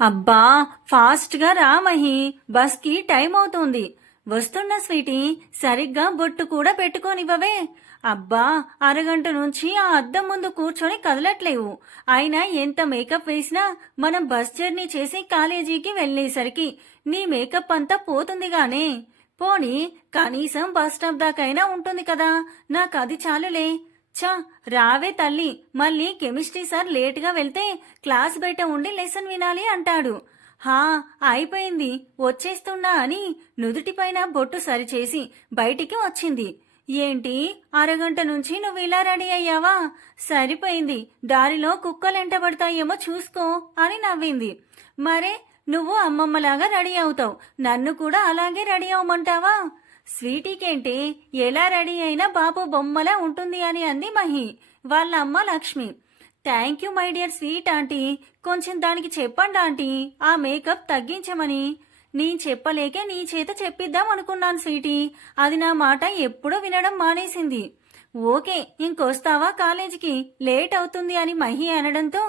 అబ్బా, ఫాస్ట్గా రా మహి, బస్కి టైం అవుతుంది. వస్తున్న స్వీటీ, సరిగ్గా బొట్టు కూడా పెట్టుకోనివ్వవే. అబ్బా, అరగంట నుంచి ఆ అద్దం ముందు కూర్చొని కదలట్లేవు. అయినా ఎంత మేకప్ వేసినా మనం బస్ జర్నీ చేసి కాలేజీకి వెళ్ళేసరికి నీ మేకప్ అంతా పోతుందిగానే. పోనీ, కనీసం బస్ స్టాప్ దాకైనా ఉంటుంది కదా, నాకు అది చాలులే. ఛ, రావే తల్లి, మళ్ళీ కెమిస్ట్రీ సార్ లేటుగా వెళ్తే క్లాస్ బయట ఉండి లెసన్ వినాలి అంటాడు. హా, అయిపోయింది, వచ్చేస్తున్నా అని నుదుటిపైన బొట్టు సరిచేసి బయటికి వచ్చింది. ఏంటి, అరగంట నుంచి నువ్వు ఇలా రెడీ అయ్యావా? సరిపోయింది, దారిలో కుక్కలెంటబడతాయేమో చూసుకో అని నవ్వింది. మరే, నువ్వు అమ్మమ్మలాగా రెడీ అవుతావు, నన్ను కూడా అలాగే రెడీ అవ్వమంటావా? స్వీటీకేంటి, ఎలా రెడీ అయినా బాబు బొమ్మలా ఉంటుంది అని అంది మహి, వాళ్ళ అమ్మ Lakshmi. Thank you my dear sweet aunty, కొంచెం దానికి చెప్పండి ఆంటీ, ఆ మేకప్ తగ్గించమని. నీ చెప్పలేకే నీ చేత చెప్పిద్దాం అనుకున్నాను స్వీటీ, అది నా మాట ఎప్పుడూ వినడం మానేసింది. ఓకే, ఇంకొస్తావా కాలేజీకి, లేట్ అవుతుంది అని మహి అనడంతో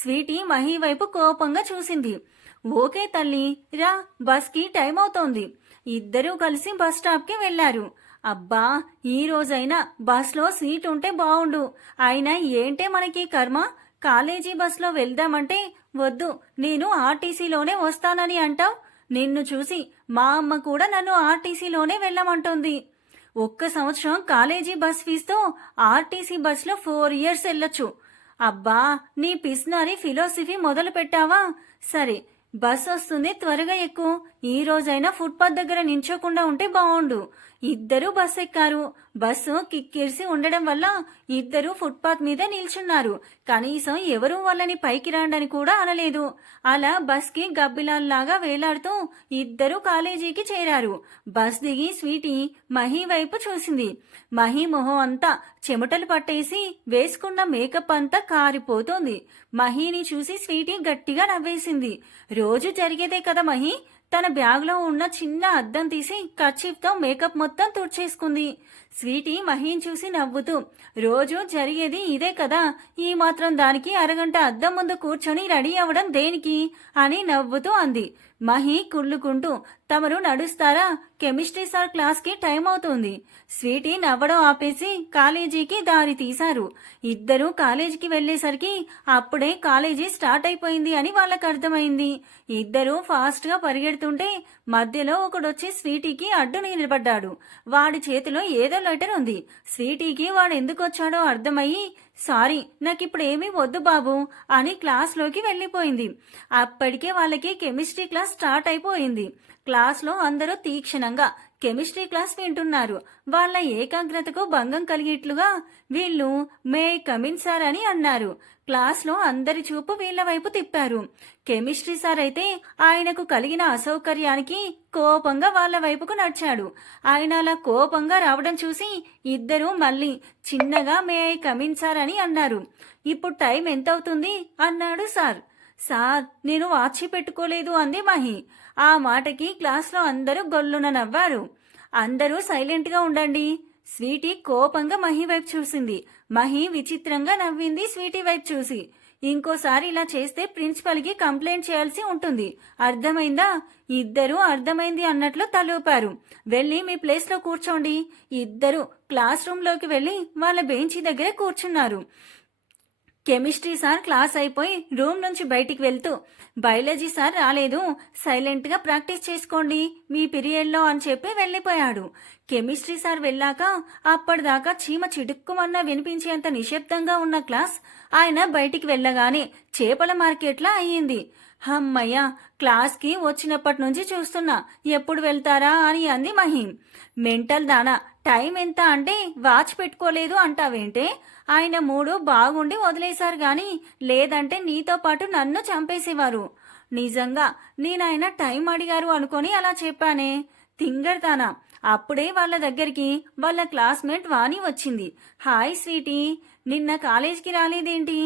స్వీటీ మహి వైపు కోపంగా చూసింది. ఓకే తల్లి, రా, బస్కి టైం అవుతోంది. ఇద్దరూ కలిసి బస్ స్టాప్కి వెళ్లారు. అబ్బా, ఈ రోజైనా బస్లో సీట్ ఉంటే బావుండు. అయినా ఏంటే మనకి కర్మ, కాలేజీ బస్లో వెళ్దామంటే వద్దు, నేను ఆర్టీసీలోనే వస్తానని అంటావు. నిన్ను చూసి మా అమ్మ కూడా నన్ను ఆర్టీసీలోనే వెళ్ళమంటోంది. ఒక్క సంవత్సరం కాలేజీ బస్ ఫీజుతో ఆర్టీసీ బస్లో 4 ఇయర్స్ వెళ్ళొచ్చు. అబ్బా, నీ పిస్నారి ఫిలాసఫీ మొదలు పెట్టావా? సరే, బస్ వస్తుంది, త్వరగా ఎక్కువ. ఈ రోజైనా ఫుట్పాత్ దగ్గర నించోకుండా ఉంటే బావుండు. ఇద్దరూ బస్ ఎక్కారు. బస్సు కిక్కిరిసి ఉండడం వల్ల ఇద్దరూ ఫుట్పాత్ మీద నిల్చున్నారు. కనీసం ఎవరూ వాళ్ళని పైకి రాండని కూడా అనలేదు. అలా బస్కి గబ్బిలాల్లాగా వేలాడుతూ ఇద్దరూ కాలేజీకి చేరారు. బస్ దిగి స్వీటీ మహి వైపు చూసింది. మహి మొహం అంతా చెమటలు పట్టేసి వేసుకున్న మేకప్ అంతా కారిపోతోంది. మహిని చూసి స్వీటీ గట్టిగా నవ్వేసింది. రోజు జరిగేదే కదా మహి. తన బ్యాగ్లో ఉన్న చిన్న అద్దం తీసి కర్చీఫ్తో మేకప్ మొత్తం తుడిచేసుకుంది. స్వీటీ మహీని చూసి నవ్వుతూ, రోజు జరిగేది ఇదే కదా, ఈ మాత్రం దానికి అరగంట అద్దం ముందు కూర్చొని రెడీ అవ్వడం దేనికి అని నవ్వుతూ అంది. మహి కుళ్ళుకుంటూ, తమరు నడుస్తారా, కెమిస్ట్రీ సార్ క్లాస్కి టైం అవుతుంది. స్వీటీ నవ్వడం ఆపేసి కాలేజీకి దారి తీశారు. ఇద్దరూ కాలేజీకి వెళ్లేసరికి అప్పుడే కాలేజీ స్టార్ట్ అయిపోయింది అని వాళ్ళకు అర్థమైంది. ఇద్దరూ ఫాస్ట్గా పరిగెడుతుంటే మధ్యలో ఒకడొచ్చి స్వీటీకి అడ్డు నిలబడ్డాడు. వాడి చేతిలో ఏదో లెటర్ ఉంది. స్వీటీకి వాడు ఎందుకు వచ్చాడో అర్థమయ్యి, సారీ, నాకిప్పుడు ఏమీ వద్దు బాబు అని క్లాస్లోకి వెళ్ళిపోయింది. అప్పటికే వాళ్ళకి కెమిస్ట్రీ క్లాస్ స్టార్ట్ అయిపోయింది. క్లాస్లో అందరూ తీక్షణంగా కెమిస్ట్రీ క్లాస్ వింటున్నారు. వాళ్ళ ఏకాగ్రతకు భంగం కలిగేట్లుగా వీళ్ళు మే కమిన్ సార్ అని అన్నారు. క్లాస్లో అందరి చూపు వీళ్ల వైపు తిప్పారు. కెమిస్ట్రీ సార్ అయితే ఆయనకు కలిగిన అసౌకర్యానికి కోపంగా వాళ్ళ వైపుకు నడిచాడు. ఆయన అలా కోపంగా రావడం చూసి ఇద్దరూ మళ్ళీ చిన్నగా మే ఐ కమిన్ సార్ అని అన్నారు. ఇప్పుడు టైం ఎంత అవుతుంది అన్నాడు సార్. సార్, నేను వాచి పెట్టుకోలేదు అంది మహి. ఆ మాటకి క్లాస్లో అందరూ గొల్లున నవ్వారు. అందరూ సైలెంట్గా ఉండండి. స్వీటీ కోపంగా మహి వైపు చూసింది. మహి విచిత్రంగా నవ్వింది స్వీటీ వైపు చూసి. ఇంకోసారి ఇలా చేస్తే ప్రిన్సిపల్కి కంప్లైంట్ చేయాల్సి ఉంటుంది, అర్థమైందా? ఇద్దరూ అర్థమైంది అన్నట్లు తలూపారు. వెళ్ళి మీ ప్లేస్లో కూర్చోండి. ఇద్దరు క్లాస్ రూమ్లోకి వెళ్ళి వాళ్ళ బెంచీ దగ్గర కూర్చున్నారు. కెమిస్ట్రీ సార్ క్లాస్ అయిపోయి రూమ్ నుంచి బయటికి వెళ్తూ, బయాలజీ సార్ రాలేదు, సైలెంట్గా ప్రాక్టీస్ చేసుకోండి మీ పీరియడ్లో అని చెప్పి వెళ్ళిపోయాడు. కెమిస్ట్రీ సార్ వెళ్ళాక అప్పటిదాకా చీమ చిటుక్కుమన్నా వినిపించేంత నిశ్శబ్దంగా ఉన్న క్లాస్ ఆయన బయటికి వెళ్ళగానే చేపల మార్కెట్లా అయ్యింది. హమ్మయ్య, క్లాస్కి వచ్చినప్పటి నుంచి చూస్తున్నా, ఎప్పుడు వెళ్తారా అని అంది మహి. మెంటల్ దానా, టైం ఎంత అంటే వాచ్ పెట్టుకోలేదు అంటావేంటే? ఆయన మూడు బాగుండి వదిలేశారు గాని లేదంటే నీతో పాటు నన్ను చంపేసేవారు. నిజంగా నేనాయన టైం అడిగారు అనుకొని అలా చెప్పానే. తింగర్తానా. అప్పుడే వాళ్ళ దగ్గరికి వాళ్ళ క్లాస్మేట్ వాణి వచ్చింది. హాయ్ స్వీటీ, నిన్న కాలేజ్కి రాలేదేంటి?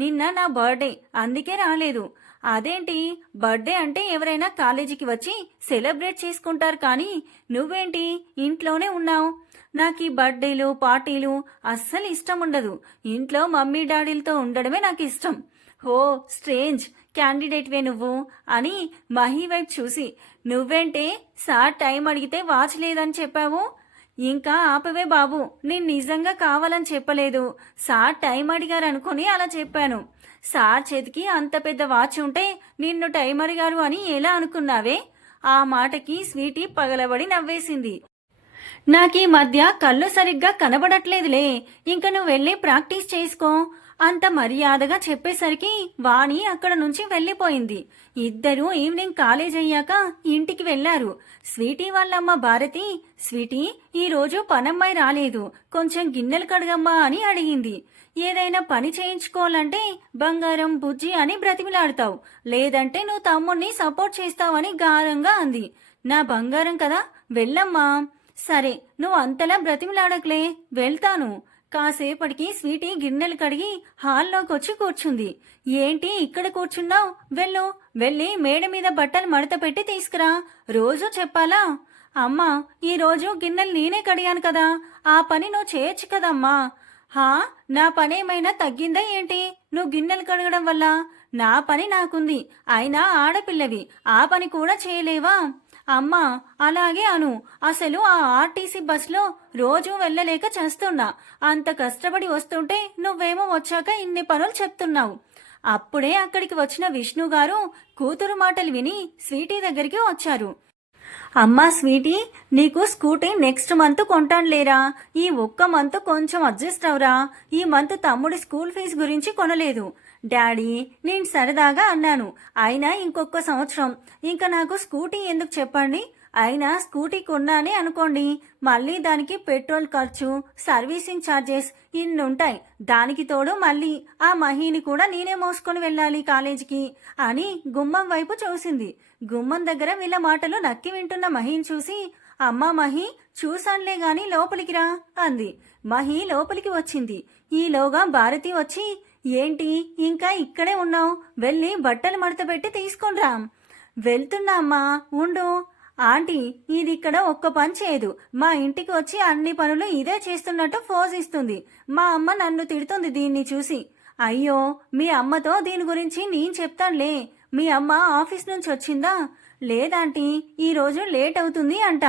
నిన్న నా బర్త్డే, అందుకే రాలేదు. అదేంటి, బర్త్డే అంటే ఎవరైనా కాలేజీకి వచ్చి సెలబ్రేట్ చేసుకుంటారు, కానీ నువ్వేంటి ఇంట్లోనే ఉన్నావు? నాకు ఈ బర్త్డేలు పార్టీలు అస్సలు ఇష్టం ఉండదు. ఇంట్లో మమ్మీ డాడీలతో ఉండడమే నాకు ఇష్టం. హో స్ట్రేంజ్, క్యాండిడేట్వే నువ్వు అని మహి వైపు చూసి, నువ్వేంటే సార్ టైం అడిగితే వాచ్ లేదని చెప్పావు? ఇంకా ఆపవే బాబు, నేను నిజంగా కావాలని చెప్పలేదు. సార్ టైం అడిగారు అనుకుని అలా చెప్పాను. సార్ చేతికి అంత పెద్ద వాచ్ ఉంటే నిన్ను టైం అడిగారు అని ఎలా అనుకున్నావే? ఆ మాటకి స్వీటీ పగలబడి నవ్వేసింది. నాకీ మధ్య కళ్ళు సరిగ్గా కనబడట్లేదులే, ఇంక నువ్వు వెళ్ళి ప్రాక్టీస్ చేసుకో అంత మర్యాదగా చెప్పేసరికి వాణి అక్కడ నుంచి వెళ్ళిపోయింది. ఇద్దరూ ఈవినింగ్ కాలేజ్ అయ్యాక ఇంటికి వెళ్లారు. స్వీటీ వాళ్ళమ్మ భారతి, స్వీటీ ఈరోజు పనమ్మాయి రాలేదు, కొంచెం గిన్నెలు కడగమ్మా అని అడిగింది. ఏదైనా పని చేయించుకోవాలంటే బంగారం బుజ్జి అని బ్రతిమిలాడతావు, లేదంటే నువ్వు తమ్ముణ్ణి సపోర్ట్ చేస్తావని గారంగా అంది. నా బంగారం కదా, వెళ్ళమ్మా. సరే, నువ్వు అంతలా బ్రతిమిలాడకలే, వెళ్తాను. కాసేపటికి స్వీటీ గిన్నెలు కడిగి హాల్లోకి వచ్చి కూర్చుంది. ఏంటి ఇక్కడ కూర్చున్నావు? వెళ్ళు, వెళ్ళి మేడ మీద బట్టలు మడత పెట్టి తీసుకురా. రోజూ చెప్పాలా? అమ్మా, ఈరోజు గిన్నెలు నేనే కడిగాను కదా, ఆ పని నువ్వు చేయొచ్చు కదమ్మా. హా, నా పని ఏమైనా తగ్గిందా ఏంటి నువ్వు గిన్నెలు కడగడం వల్ల? నా పని నాకుంది, అయినా ఆడపిల్లవి, ఆ పని కూడా చేయలేవా? అమ్మా, అలాగే అను. అసలు ఆ ఆర్టీసీ బస్లో రోజూ వెళ్ళలేక చేస్తున్నా, అంత కష్టపడి వస్తుంటే నువ్వేమో వచ్చాక ఇన్ని పనులు చెప్తున్నావు. అప్పుడే అక్కడికి వచ్చిన విష్ణు గారు కూతురు మాటలు విని స్వీటీ దగ్గరికి వచ్చారు. అమ్మా స్వీటీ, నీకు స్కూటీ నెక్స్ట్ మంత్ కొంటానులేరా, ఈ ఒక్క మంత్ కొంచెం అడ్జస్ట్ అవరా. ఈ మంత్ తమ్ముడి స్కూల్ ఫీజు గురించి కొనలేదు. డాడీ, నేను సరదాగా అన్నాను, అయినా ఇంకొక సంవత్సరం ఇంకా నాకు స్కూటీ ఎందుకు చెప్పండి. అయినా స్కూటీ కొన్నానే అనుకోండి, మళ్ళీ దానికి పెట్రోల్ ఖర్చు, సర్వీసింగ్ ఛార్జెస్ ఇన్నుంటాయి. దానికి తోడు మళ్ళీ ఆ మహిని కూడా నేనే మోసుకొని వెళ్ళాలి కాలేజీకి అని గుమ్మం వైపు చూసింది. గుమ్మం దగ్గర వీళ్ళ మాటలు నక్కి వింటున్న మహిని చూసి, అమ్మా మహి, చూసానులే గాని లోపలికి రా అంది. మహి లోపలికి వచ్చింది. ఈలోగా భారతి వచ్చి, ఏంటి ఇంకా ఇక్కడే ఉన్నావు, వెళ్ళి బట్టలు మడత పెట్టి తీసుకొనిరా. వెళ్తున్నా అమ్మా, ఉండు. ఆంటీ, ఇది ఇక్కడ ఒక్క పని చేయదు, మా ఇంటికి వచ్చి అన్ని పనులు ఇదే చేస్తున్నట్టు ఫోజ్ ఇస్తుంది. మా అమ్మ నన్ను తిడుతుంది దీన్ని చూసి. అయ్యో, మీ అమ్మతో దీని గురించి నేను చెప్తానులే. మీ అమ్మ ఆఫీస్ నుంచి వచ్చిందా? లేదాంటీ, ఈరోజు లేట్ అవుతుంది అంట,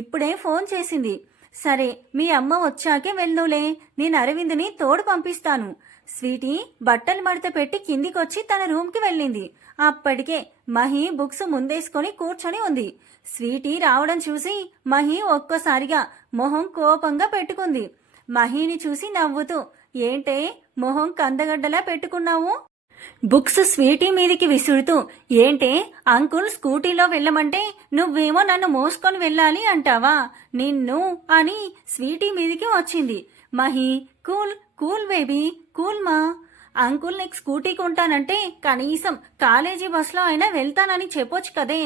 ఇప్పుడే ఫోన్ చేసింది. సరే, మీ అమ్మ వచ్చాకే వెళ్దులే, నేను అరవింద్ని తోడు పంపిస్తాను. స్వీటీ బట్టలు మడత పెట్టి కిందికొచ్చి తన రూమ్కి వెళ్ళింది. అప్పటికే మహి బుక్స్ ముందేసుకొని కూర్చొని ఉంది. స్వీటీ రావడం చూసి మహి ఒక్కసారిగా మొహం కోపంగా పెట్టుకుంది. మహిని చూసి నవ్వుతూ, ఏంటే మొహం కందగడ్డలా పెట్టుకున్నావు? బుక్స్ స్వీటీ మీదికి విసురుతూ, ఏంటే అంకుల్ స్కూటీలో వెళ్ళమంటే నువ్వేమో నన్ను మోసుకొని వెళ్ళాలి అంటావా? నిన్ను అని స్వీటీ మీదికి వచ్చింది. Mahi, cool cool baby, cool మా. అంకుల్ నీకు స్కూటీ కొంటానంటే కనీసం కాలేజీ బస్లో అయినా వెళ్తానని చెప్పొచ్చు కదే.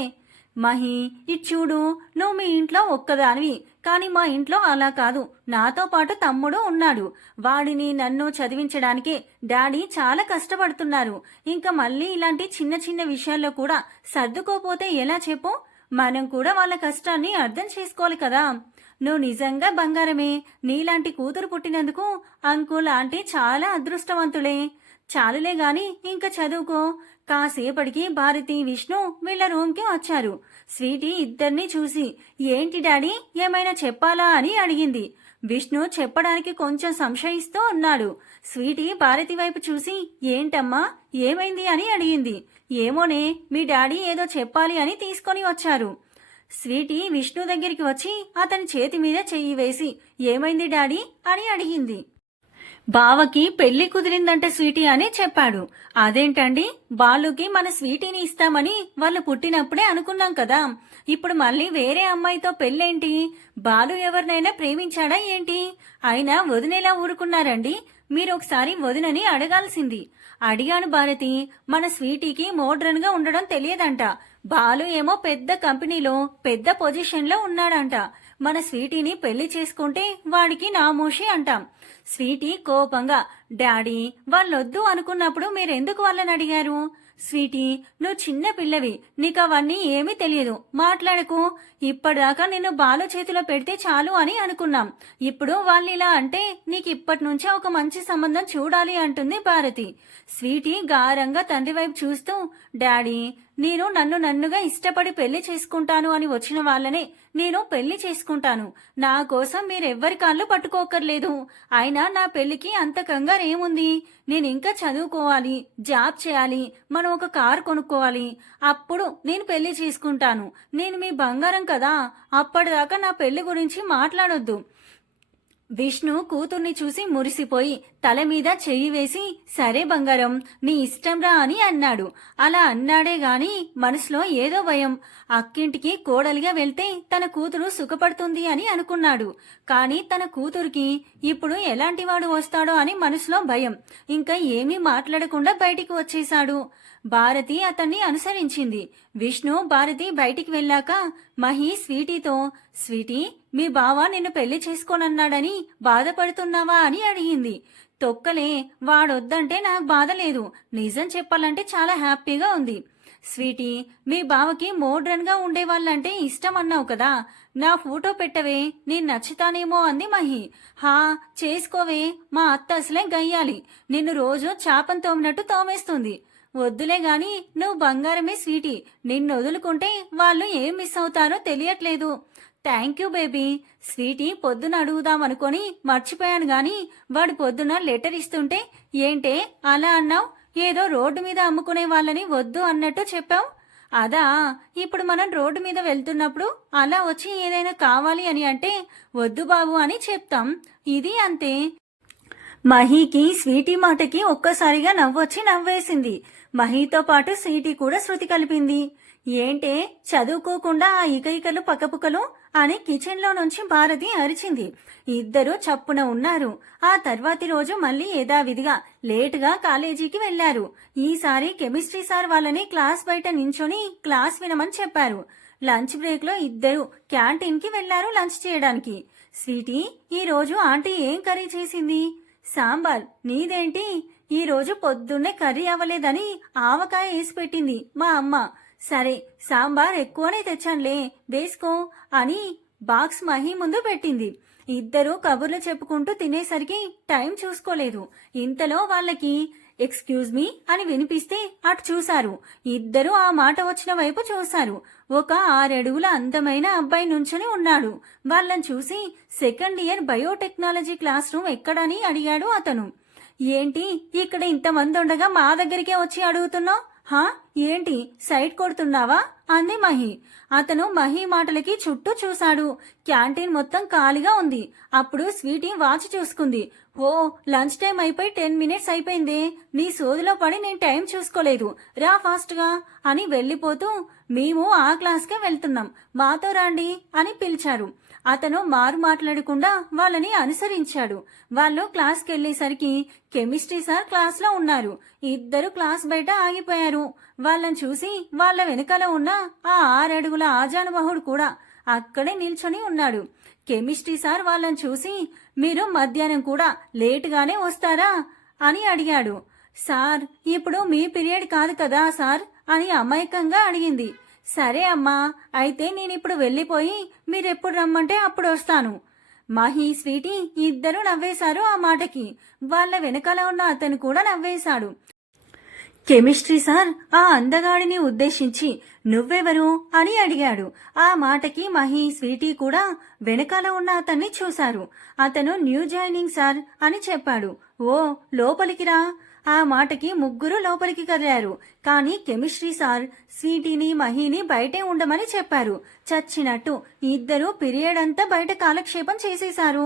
మహి, ఇటు చూడు, నువ్వు మీ ఇంట్లో ఒక్కదానివి, కానీ మా ఇంట్లో అలా కాదు, నాతో పాటు తమ్ముడు ఉన్నాడు. వాడిని నన్ను చదివించడానికే డాడీ చాలా కష్టపడుతున్నారు. ఇంకా మళ్ళీ ఇలాంటి చిన్న చిన్న విషయాల్లో కూడా సర్దుకోపోతే ఎలా చెప్పు? మనం కూడా వాళ్ళ కష్టాన్ని అర్థం చేసుకోవాలి కదా. నువ్వు నిజంగా బంగారమే, నీలాంటి కూతురు పుట్టినందుకు అంకుల్ ఆంటీ చాలా అదృష్టవంతులే. చాలులే గాని ఇంకా చదువుకో. కాసేపటికి భారతి, విష్ణు వీళ్ళ రూమ్కి వచ్చారు. స్వీటీ ఇద్దరిని చూసి, ఏంటి డాడీ, ఏమైనా చెప్పాలా అని అడిగింది. విష్ణు చెప్పడానికి కొంచెం సంశయిస్తూ ఉన్నాడు. స్వీటీ భారతి వైపు చూసి, ఏంటమ్మా, ఏమైంది అని అడిగింది. ఏమోనే, మీ డాడీ ఏదో చెప్పాలి అని తీసుకొని వచ్చారు. స్వీటీ విష్ణు దగ్గరికి వచ్చి అతని చేతి మీద చెయ్యి వేసి, ఏమైంది డాడీ అని అడిగింది. బావకి పెళ్లి కుదిరిందంటే స్వీటీ అని చెప్పాడు. అదేంటండి, బాలుకి మన స్వీటీని ఇస్తామని వాళ్ళు పుట్టినప్పుడే అనుకున్నాం కదా, ఇప్పుడు మళ్ళీ వేరే అమ్మాయితో పెళ్ళేంటి? బాలు ఎవరినైనా ప్రేమించాడా ఏంటి? అయినా వదినేలా ఊరుకున్నారండి? మీరు ఒకసారి వదినని అడగాల్సింది. అడిగాను భారతి, మన స్వీటీకి మోడ్రన్ గా ఉండడం తెలియదంట. బాలు ఏమో పెద్ద కంపెనీలో పెద్ద పొజిషన్లో ఉన్నాడంట. మన స్వీటీని పెళ్లి చేసుకుంటే వాడికి నామోషి అంటాం. స్వీటీ కోపంగా, డాడీ వాళ్ళొద్దు అనుకున్నప్పుడు మీరెందుకు వాళ్ళని అడిగారు? స్వీటీ, నువ్వు చిన్న పిల్లవి, నీకు అవన్నీ ఏమీ తెలియదు, మాట్లాడకు. ఇప్పటిదాకా నిన్ను బాలు చేతిలో పెడితే చాలు అని అనుకున్నాం. ఇప్పుడు వాళ్ళు ఇలా అంటే నీకు ఇప్పటి నుంచే ఒక మంచి సంబంధం చూడాలి అంటుంది భారతి. స్వీటీ గారంగా తండ్రి వైపు చూస్తూ, డాడీ, నేను నన్నుగా ఇష్టపడి పెళ్లి చేసుకుంటాను అని వచ్చిన వాళ్ళనే నేను పెళ్లి చేసుకుంటాను. నా కోసం మీరెవ్వరి కాళ్ళు పట్టుకోకర్లేదు. అయినా నా పెళ్లికి అంత కంగారు ఏముంది? నేను ఇంకా చదువుకోవాలి, జాబ్ చేయాలి, మనం ఒక కారు కొనుక్కోవాలి. అప్పుడు నేను పెళ్లి చేసుకుంటాను. నేను మీ బంగారం కదా, అప్పటిదాకా నా పెళ్లి గురించి మాట్లాడొద్దు. విష్ణు కూతుర్ని చూసి మురిసిపోయి తల మీద చెయ్యి వేసి, సరే బంగారం, నీ ఇష్టంరా అని అన్నాడు. అలా అన్నాడే గాని మనసులో ఏదో భయం. అక్కింటికి కోడలిగా వెళ్తే తన కూతురు సుఖపడుతుంది అని అనుకున్నాడు. కాని తన కూతురికి ఇప్పుడు ఎలాంటివాడు వస్తాడో అని మనసులో భయం. ఇంకా ఏమీ మాట్లాడకుండా బయటికి వచ్చేశాడు. భారతి అతన్ని అనుసరించింది. విష్ణు భారతి బయటికి వెళ్ళాక మహి స్వీటీతో, స్వీటీ, మీ బావ నిన్ను పెళ్లి చేసుకోనన్నాడని బాధపడుతున్నావా అని అడిగింది. తొక్కలే, వాడొద్దంటే నాకు బాధ లేదు. నిజం చెప్పాలంటే చాలా హ్యాపీగా ఉంది. స్వీటీ, మీ బావకి మోడ్రన్ గా ఉండేవాళ్ళంటే ఇష్టం అన్నావు కదా, నా ఫోటో పెట్టవే, నేను నచ్చుతానేమో అంది మహి. హా, చేసుకోవే, మా అత్త అసలే గయ్యాలి, నిన్ను రోజు చాపం తోమినట్టు తోమేస్తుంది. వద్దులే గాని నువ్వు బంగారమే స్వీటీ, నిన్ను వదులుకుంటే వాళ్ళు ఏం మిస్ అవుతారో తెలియట్లేదు. Thank you baby. స్వీటీ పొద్దున అడుగుదామనుకొని మర్చిపోయాను గాని వాడు పొద్దున లెటర్ ఇస్తుంటే, ఏంటే అలా అన్నావు? ఏదో రోడ్డు మీద అమ్ముకునే వాళ్ళని వద్దు అన్నట్టు చెప్పావు. అదా, ఇప్పుడు మనం రోడ్డు మీద వెళ్తున్నప్పుడు అలా వచ్చి ఏదైనా కావాలి అని అంటే వద్దు బాబు అని చెప్తాం. ఇది అంతే. మహీకి స్వీటీ మాటకి ఒక్కసారిగా నవ్వొచ్చి నవ్వేసింది. మహీతో పాటు స్వీటీ కూడా శృతి కలిపింది. ఏంటే చదువుకోకుండా ఆ ఇకలు పక్కపుకలు అని కిచెన్లో నుంచి భారతి అరిచింది. ఇద్దరు చప్పున ఉన్నారు. ఆ తర్వాతి రోజు మళ్ళీ యథావిధిగా లేటుగా కాలేజీకి వెళ్లారు. ఈసారి కెమిస్ట్రీ సార్ వాళ్ళని క్లాస్ బయట నించొని క్లాస్ వినమని చెప్పారు. లంచ్ బ్రేక్ లో ఇద్దరు క్యాంటీన్ కి వెళ్లారు లంచ్ చేయడానికి. స్వీటీ, ఈ రోజు ఆంటీ ఏం కర్రీ చేసింది? సాంబార్. నీదేంటి? ఈ రోజు పొద్దున్నే కర్రీ అవ్వలేదని ఆవకాయ వేసి పెట్టింది మా అమ్మ. సరే, సాంబార్ ఎక్కువనే తెచ్చానులే, వేసుకో అని బాక్స్ మహి ముందు పెట్టింది. ఇద్దరు కబుర్లు చెప్పుకుంటూ తినేసరికి టైం చూసుకోలేదు. ఇంతలో వాళ్ళకి ఎక్స్క్యూజ్ మీ అని వినిపిస్తే అటు చూశారు. ఇద్దరు ఆ మాట వచ్చిన వైపు చూశారు. ఒక 6 అడుగుల అందమైన అబ్బాయి నుంచుని ఉన్నాడు. వాళ్ళని చూసి second year biotechnology class room ఎక్కడని అడిగాడు అతను. ఏంటి ఇక్కడ ఇంతమంది ఉండగా మా దగ్గరికే వచ్చి అడుగుతున్నావు? హా, ఏంటి సైట్ కొడుతున్నావా అంది మహి. అతను మహి మాటలకి చుట్టూ చూశాడు. క్యాంటీన్ మొత్తం ఖాళీగా ఉంది. అప్పుడు స్వీటీ వాచ్ చూసుకుంది. ఓ, లంచ్ టైం అయిపోయి 10 మినిట్స్ అయిపోయిందే, నీ సోదిలో పడి నేను టైం చూసుకోలేదు, రా ఫాస్ట్ గా అని వెళ్లిపోతూ, మేము ఆ క్లాస్కే వెళ్తున్నాం, మాతో రండి అని పిలిచారు. అతను మారు మాట్లాడకుండా వాళ్ళని అనుసరించాడు. వాళ్ళు క్లాస్కి వెళ్లేసరికి కెమిస్ట్రీ సార్ క్లాస్ లో ఉన్నారు. ఇద్దరు క్లాస్ బయట ఆగిపోయారు. వాళ్ళని చూసి వాళ్ళ వెనకాల ఉన్న ఆ 6 అడుగుల ఆజానుబాహుడు కూడా అక్కడే నిల్చొని ఉన్నాడు. కెమిస్ట్రీ సార్ వాళ్ళని చూసి, మీరు మధ్యాహ్నం కూడా లేటుగానే వస్తారా అని అడిగాడు. సార్, ఇప్పుడు మీ పీరియడ్ కాదు కదా సార్ అని అమాయకంగా అడిగింది. సరే అమ్మా, అయితే నేనిప్పుడు వెళ్ళిపోయి మీరెప్పుడు రమ్మంటే అప్పుడు వస్తాను. మహి స్వీటీ ఇద్దరు నవ్వేశారు ఆ మాటకి. వాళ్ళ వెనకాల ఉన్న అతను కూడా నవ్వేశాడు. కెమిస్ట్రీ సార్ ఆ అందగాడిని ఉద్దేశించి, నువ్వెవరు అని అడిగాడు. ఆ మాటకి మహి స్వీటీ కూడా వెనకాల ఉన్న అతన్ని చూశారు. అతను న్యూ జాయినింగ్ సార్ అని చెప్పాడు. ఓ, లోపలికి రా. ఆ మాటకి ముగ్గురు లోపలికి కదిలారు. కానీ కెమిస్ట్రీ సార్ స్వీటీని మహిని బయటే ఉండమని చెప్పారు. చచ్చినట్టు ఇద్దరు పీరియడ్ అంతా బయట కాలక్షేపం చేసేశారు.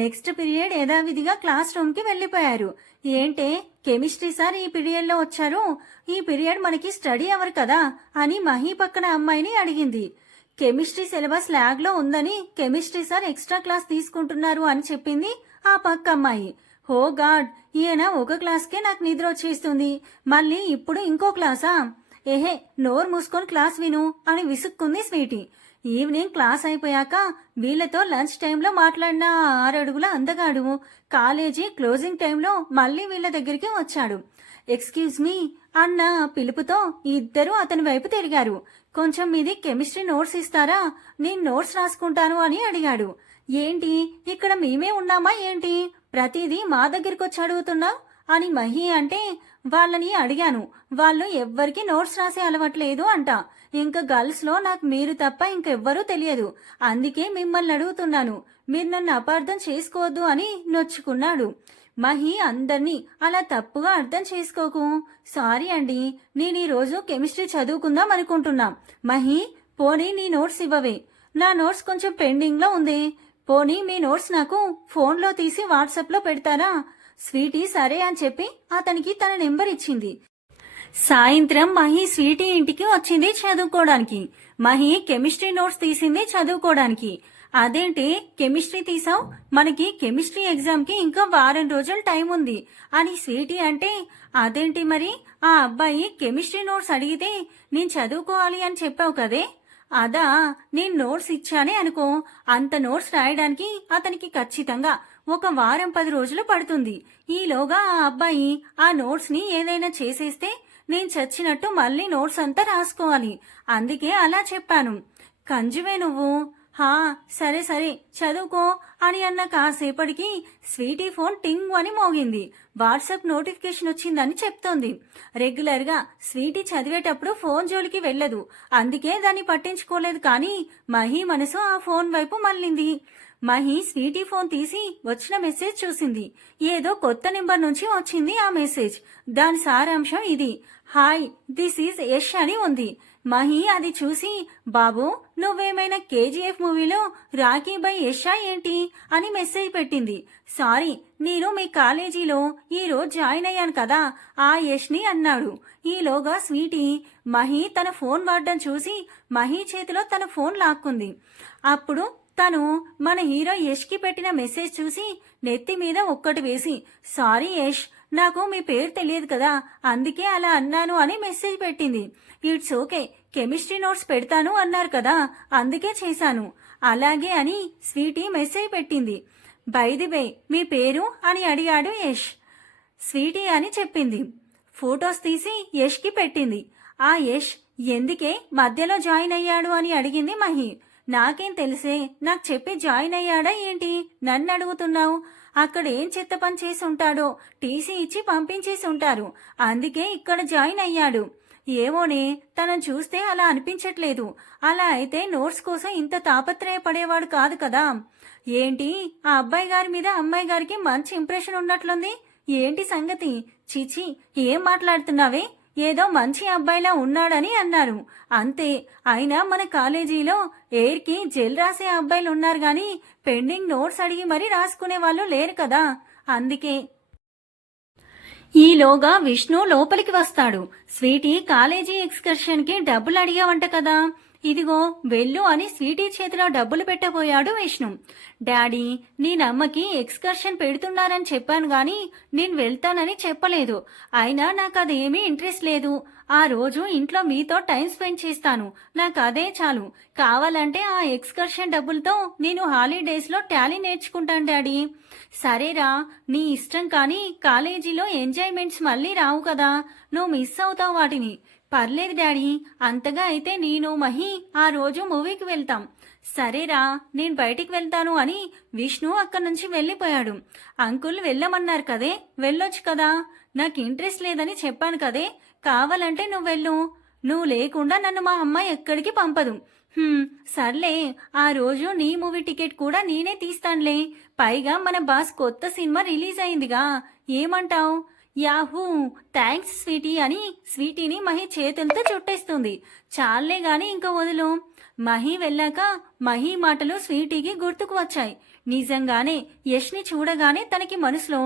నెక్స్ట్ పీరియడ్ యథావిధిగా క్లాస్ రూమ్ కి వెళ్లిపోయారు. ఏంటే కెమిస్ట్రీ సార్ ఈ పీరియడ్ లో వచ్చారు? ఈ పీరియడ్ మనకి స్టడీ అవర్ కదా అని మహి పక్కన అమ్మాయిని అడిగింది. కెమిస్ట్రీ సిలబస్ ల్యాగ్ లో ఉందని కెమిస్ట్రీ సార్ ఎక్స్ట్రా క్లాస్ తీసుకుంటున్నారు అని చెప్పింది ఆ పక్క అమ్మాయి. ఓ గాడ్, ఈయన ఒక క్లాస్కే నాకు నిద్ర వచ్చేస్తుంది, మళ్ళీ ఇప్పుడు ఇంకో క్లాసా? ఏహే, నోరు మూసుకొని క్లాస్ విను అని విసుక్కుంది స్వీటీ. ఈవినింగ్ క్లాస్ అయిపోయాక వీళ్లతో లంచ్ టైంలో మాట్లాడిన 6 అడుగుల అందగాడు కాలేజీ క్లోజింగ్ టైంలో మళ్ళీ వీళ్ళ దగ్గరికి వచ్చాడు. ఎక్స్క్యూజ్ మీ అన్న పిలుపుతో ఇద్దరూ అతని వైపు తిరిగారు. కొంచెం మీది కెమిస్ట్రీ నోట్స్ ఇస్తారా, నేను నోట్స్ రాసుకుంటాను అని అడిగాడు. ఏంటి ఇక్కడ మేమే ఉన్నామా ఏంటి, ప్రతిదీ మా దగ్గరకొచ్చి అడుగుతున్నావు అని మహి అంటే వాళ్ళని అడిగాను. వాళ్ళు ఎవ్వరికి నోట్స్ రాసే అలవాట్లేదు అంట. ఇంకా గర్ల్స్ లో నాకు మీరు తప్ప ఇంకెవ్వరూ తెలియదు. అందుకే మిమ్మల్ని అడుగుతున్నాను, మీరు నన్ను అపార్థం చేసుకోవద్దు అని నొచ్చుకున్నాడు. మహి అందర్నీ అలా తప్పుగా అర్థం చేసుకోకు, సారీ అండి, నేను ఈరోజు కెమిస్ట్రీ చదువుకుందాం అనుకుంటున్నా. మహి పోనీ నీ నోట్స్ ఇవ్వవే, నా నోట్స్ కొంచెం పెండింగ్ లో ఉంది. పోనీ మీ నోట్స్ నాకు ఫోన్లో తీసి వాట్సాప్లో పెడతారా. స్వీటీ సరే అని చెప్పి అతనికి తన నెంబర్ ఇచ్చింది. సాయంత్రం మహి స్వీటీ ఇంటికి వచ్చింది చదువుకోవడానికి. మహి కెమిస్ట్రీ నోట్స్ తీసింది చదువుకోవడానికి. అదేంటి కెమిస్ట్రీ తీసావు, మనకి కెమిస్ట్రీ ఎగ్జామ్ కి ఇంకా వారం రోజులు టైం ఉంది అని స్వీటీ అంటే, అదేంటి మరి ఆ అబ్బాయి కెమిస్ట్రీ నోట్స్ అడిగితే నేను చదువుకోవాలి అని చెప్పావు కదే, అదా నేను నోట్స్ ఇచ్చానే అనుకో, అంత నోట్స్ రాయడానికి అతనికి ఖచ్చితంగా ఒక వారం 10 రోజులు పడుతుంది. ఈలోగా ఆ అబ్బాయి ఆ నోట్స్ ని ఏదైనా చేసేస్తే నేను చచ్చినట్టు మళ్ళీ నోట్స్ అంతా రాసుకోవాలి. అందుకే అలా చెప్పాను. కంజువే నువ్వు. హా సరే సరే చదువుకో అని అన్న కాసేపటికి స్వీటీ ఫోన్ టింగ్ అని మోగింది. వాట్సాప్ నోటిఫికేషన్ వచ్చిందని చెప్తోంది. రెగ్యులర్ గా స్వీటీ చదివేటప్పుడు ఫోన్ జోలికి వెళ్ళదు, అందుకే దాన్ని పట్టించుకోలేదు. కానీ మహి మనసు ఆ ఫోన్ వైపు మళ్ళింది. మహి స్వీటీ ఫోన్ తీసి వచ్చిన మెసేజ్ చూసింది. ఏదో కొత్త నెంబర్ నుంచి వచ్చింది ఆ మెసేజ్. దాని సారాంశం ఇది: హాయ్, దిస్ ఈజ్ యష్ అని ఉంది. మహి అది చూసి, బాబు నువ్వేమైనా కేజీఎఫ్ మూవీలో రాఖీ బై యషా ఏంటి అని మెసేజ్ పెట్టింది. సారీ, నేను మీ కాలేజీలో ఈ రోజు జాయిన్ అయ్యాను కదా ఆ యష్ని అన్నాడు. ఈలోగా స్వీటీ మహి తన ఫోన్ వాడడం చూసి మహి చేతిలో తన ఫోన్ లాక్కుంది. అప్పుడు తను మన హీరో యష్కి పెట్టిన మెసేజ్ చూసి నెత్తి మీద ఒక్కటి వేసి, సారీ యష్, నాకు మీ పేరు తెలియదు కదా అందుకే అలా అన్నాను అని మెసేజ్ పెట్టింది. ఇట్స్ ఓకే, కెమిస్ట్రీ నోట్స్ పెడతాను అన్నారు కదా అందుకే చేశాను. అలాగే అని స్వీటీ మెసేజ్ పెట్టింది. బై ది వే మీ పేరు అని అడిగాడు యష్. స్వీటీ అని చెప్పింది. ఫొటోస్ తీసి యష్కి పెట్టింది. ఆ యష్ ఎందుకే మధ్యలో జాయిన్ అయ్యాడు అని అడిగింది మహి. నాకేం తెలిసే, నాకు చెప్పి జాయిన్ అయ్యాడా ఏంటి, నన్ను అడుగుతున్నావు? అక్కడ ఏం చెత్త పని చేసి ఉంటాడో టీసీ ఇచ్చి పంపించేసి ఉంటారు, అందుకే ఇక్కడ జాయిన్ అయ్యాడు. ఏమోనే, తనను చూస్తే అలా అనిపించట్లేదు. అలా అయితే నోట్స్ కోసం ఇంత తాపత్రయపడేవాడు కాదు కదా. ఏంటి ఆ అబ్బాయి గారి మీద అమ్మాయి గారికి మంచి ఇంప్రెషన్ ఉన్నట్లుంది, ఏంటి సంగతి? చిచి, ఏం మాట్లాడుతున్నావే? ఏదో మంచి అబ్బాయిలా ఉన్నాడని అన్నారు అంతే. అయినా మన కాలేజీలో ఎయిర్కి జెల్ రాసే అబ్బాయిలు ఉన్నారు గాని పెండింగ్ నోట్స్ అడిగి మరీ రాసుకునే వాళ్ళు లేరు కదా, అందుకే. ఈలోగా విష్ణు లోపలికి వస్తాడు. స్వీటీ కాలేజీ ఎక్స్కర్షన్ కి డబ్బులు అడిగావంట కదా, ఇదిగో వెళ్ళు అని స్వీటీ చేతిలో డబ్బులు పెట్టబోయాడు విష్ణు. డాడీ, నేనమ్మకి ఎక్స్కర్షన్ పెడుతున్నారని చెప్పాను గాని నేను వెళ్తానని చెప్పలేదు. అయినా నాకు అదేమీ ఇంట్రెస్ట్ లేదు. ఆ రోజు ఇంట్లో మీతో టైం స్పెండ్ చేస్తాను, నాకు అదే చాలు. కావాలంటే ఆ ఎక్స్కర్షన్ డబ్బులతో నేను హాలిడేస్ లో టాలీ నేర్చుకుంటాను డాడీ. సరేరా, నీ ఇష్టం, కానీ కాలేజీలో ఎంజాయ్మెంట్స్ మళ్ళీ రావు కదా, నువ్వు మిస్ అవుతావు వాటిని. పర్లేదు డాడీ, అంతగా అయితే నేను మహి ఆ రోజు మూవీకి వెళ్తాం. సరేరా, నేను బయటికి వెళ్తాను అని విష్ణు అక్కడి నుంచి వెళ్ళిపోయాడు. అంకుల్ వెళ్ళమన్నారు కదే, వెళ్ళొచ్చు కదా. నాకు ఇంట్రెస్ట్ లేదని చెప్పాను కదే, కావాలంటే నువ్వు వెళ్ళు. నువ్వు లేకుండా నన్ను మా అమ్మ ఎక్కడికి పంపదు. సర్లే, ఆ రోజు నీ మూవీ టికెట్ కూడా నేనే తీస్తానులే. పైగా మన బాస్ కొత్త సినిమా రిలీజ్ అయిందిగా, ఏమంటావు? యాహూ, థ్యాంక్స్ స్వీటీ అని స్వీటీని మహి చేతులతో చుట్టేస్తుంది. చాలే గాని ఇంకా వదులు. మహి వెళ్ళాక మహి మాటలు స్వీటీకి గుర్తుకు వచ్చాయి. నిజంగానే యష్ని చూడగానే తనకి మనసులో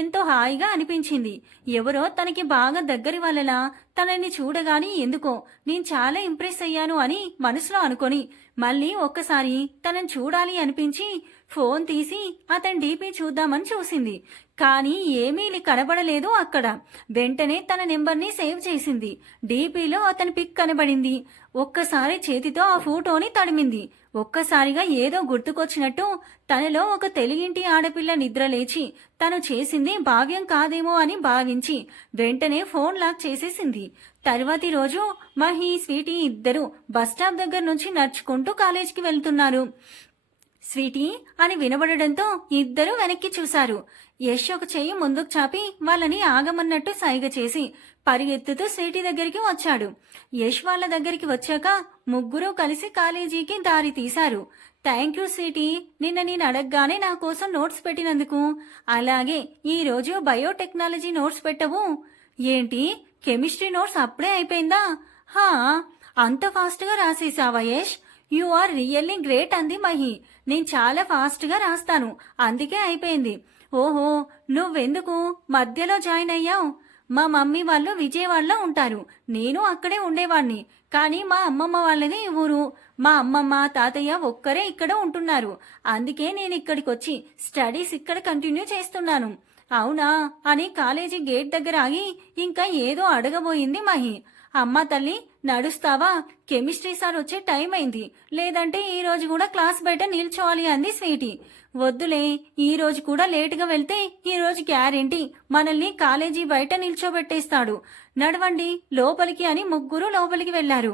ఎంతో హాయిగా అనిపించింది. ఎవరో తనకి బాగా దగ్గరి వాళ్ళలా తనని చూడగానే ఎందుకో నేను చాలా ఇంప్రెస్ అయ్యాను అని మనసులో అనుకొని మళ్ళీ ఒక్కసారి తనని చూడాలి అనిపించి ఫోన్ తీసి అతని డీపీ చూద్దామని చూసింది. కానీ ఏమీ కనబడలేదు అక్కడ. వెంటనే తన నెంబర్ని సేవ్ చేసింది. డీపీలో అతని పిక్ కనబడింది. ఒక్కసారి చేతితో ఆ ఫోటోని తడిమింది. ఒక్కసారిగా ఏదో గుర్తుకొచ్చినట్టు తనలో ఒక తెలుగింటి ఆడపిల్ల నిద్ర లేచి తను చేసింది భావ్యం కాదేమో అని భావించి వెంటనే ఫోన్ లాక్ చేసేసింది. తర్వాతి రోజు మహి, స్వీటీ ఇద్దరు బస్టాప్ దగ్గర నుంచి నడుచుకుంటూ కాలేజీకి వెళ్తున్నారు. స్వీటీ అని వినబడడంతో ఇద్దరు వెనక్కి చూశారు. యష్ ఒక చెయ్యి ముందుకు చాపి వాళ్ళని ఆగమన్నట్టు సైగ చేసి పరిగెత్తుతూ స్వీటీ దగ్గరికి వచ్చాడు. యష్ వాళ్ళ దగ్గరికి వచ్చాక ముగ్గురు కలిసి కాలేజీకి దారి తీశారు. థ్యాంక్ యూ స్వీటీ, నిన్న నేను అడగగానే నా కోసం నోట్స్ పెట్టినందుకు. అలాగే ఈరోజు బయోటెక్నాలజీ నోట్స్ పెట్టవు ఏంటి? కెమిస్ట్రీ నోట్స్ అప్పుడే అయిపోయిందా? హా, అంత ఫాస్ట్గా రాసేసావా Yash? You are really great అంది మహి. నేను చాలా ఫాస్ట్గా రాస్తాను, అందుకే అయిపోయింది. ఓహో, నువ్వెందుకు మధ్యలో జాయిన్ అయ్యావు? మా మమ్మీ వాళ్ళు విజయవాడలో ఉంటారు, నేను అక్కడే ఉండేవాణ్ణి. కానీ మా అమ్మమ్మ వాళ్ళది ఊరు. మా అమ్మమ్మ, తాతయ్య ఒక్కరే ఇక్కడ ఉంటున్నారు. అందుకే నేను ఇక్కడికి వచ్చి స్టడీస్ ఇక్కడ కంటిన్యూ చేస్తున్నాను. అవునా అని కాలేజీ గేట్ దగ్గర ఆగి ఇంకా ఏదో అడగబోయింది మహి. అమ్మా తల్లి, నడుస్తావా? కెమిస్ట్రీ సార్ వచ్చే టైం అయింది, లేదంటే ఈ రోజు కూడా క్లాస్ బయట నిల్చోవాలి అంది స్వీటీ. వద్దులే, ఈ రోజు కూడా లేటుగా వెళ్తే ఈ రోజు గ్యారెంటీ మనల్ని కాలేజీ బయట నిల్చోబెట్టేస్తాడు. నడవండి లోపలికి అని ముగ్గురు లోపలికి వెళ్లారు.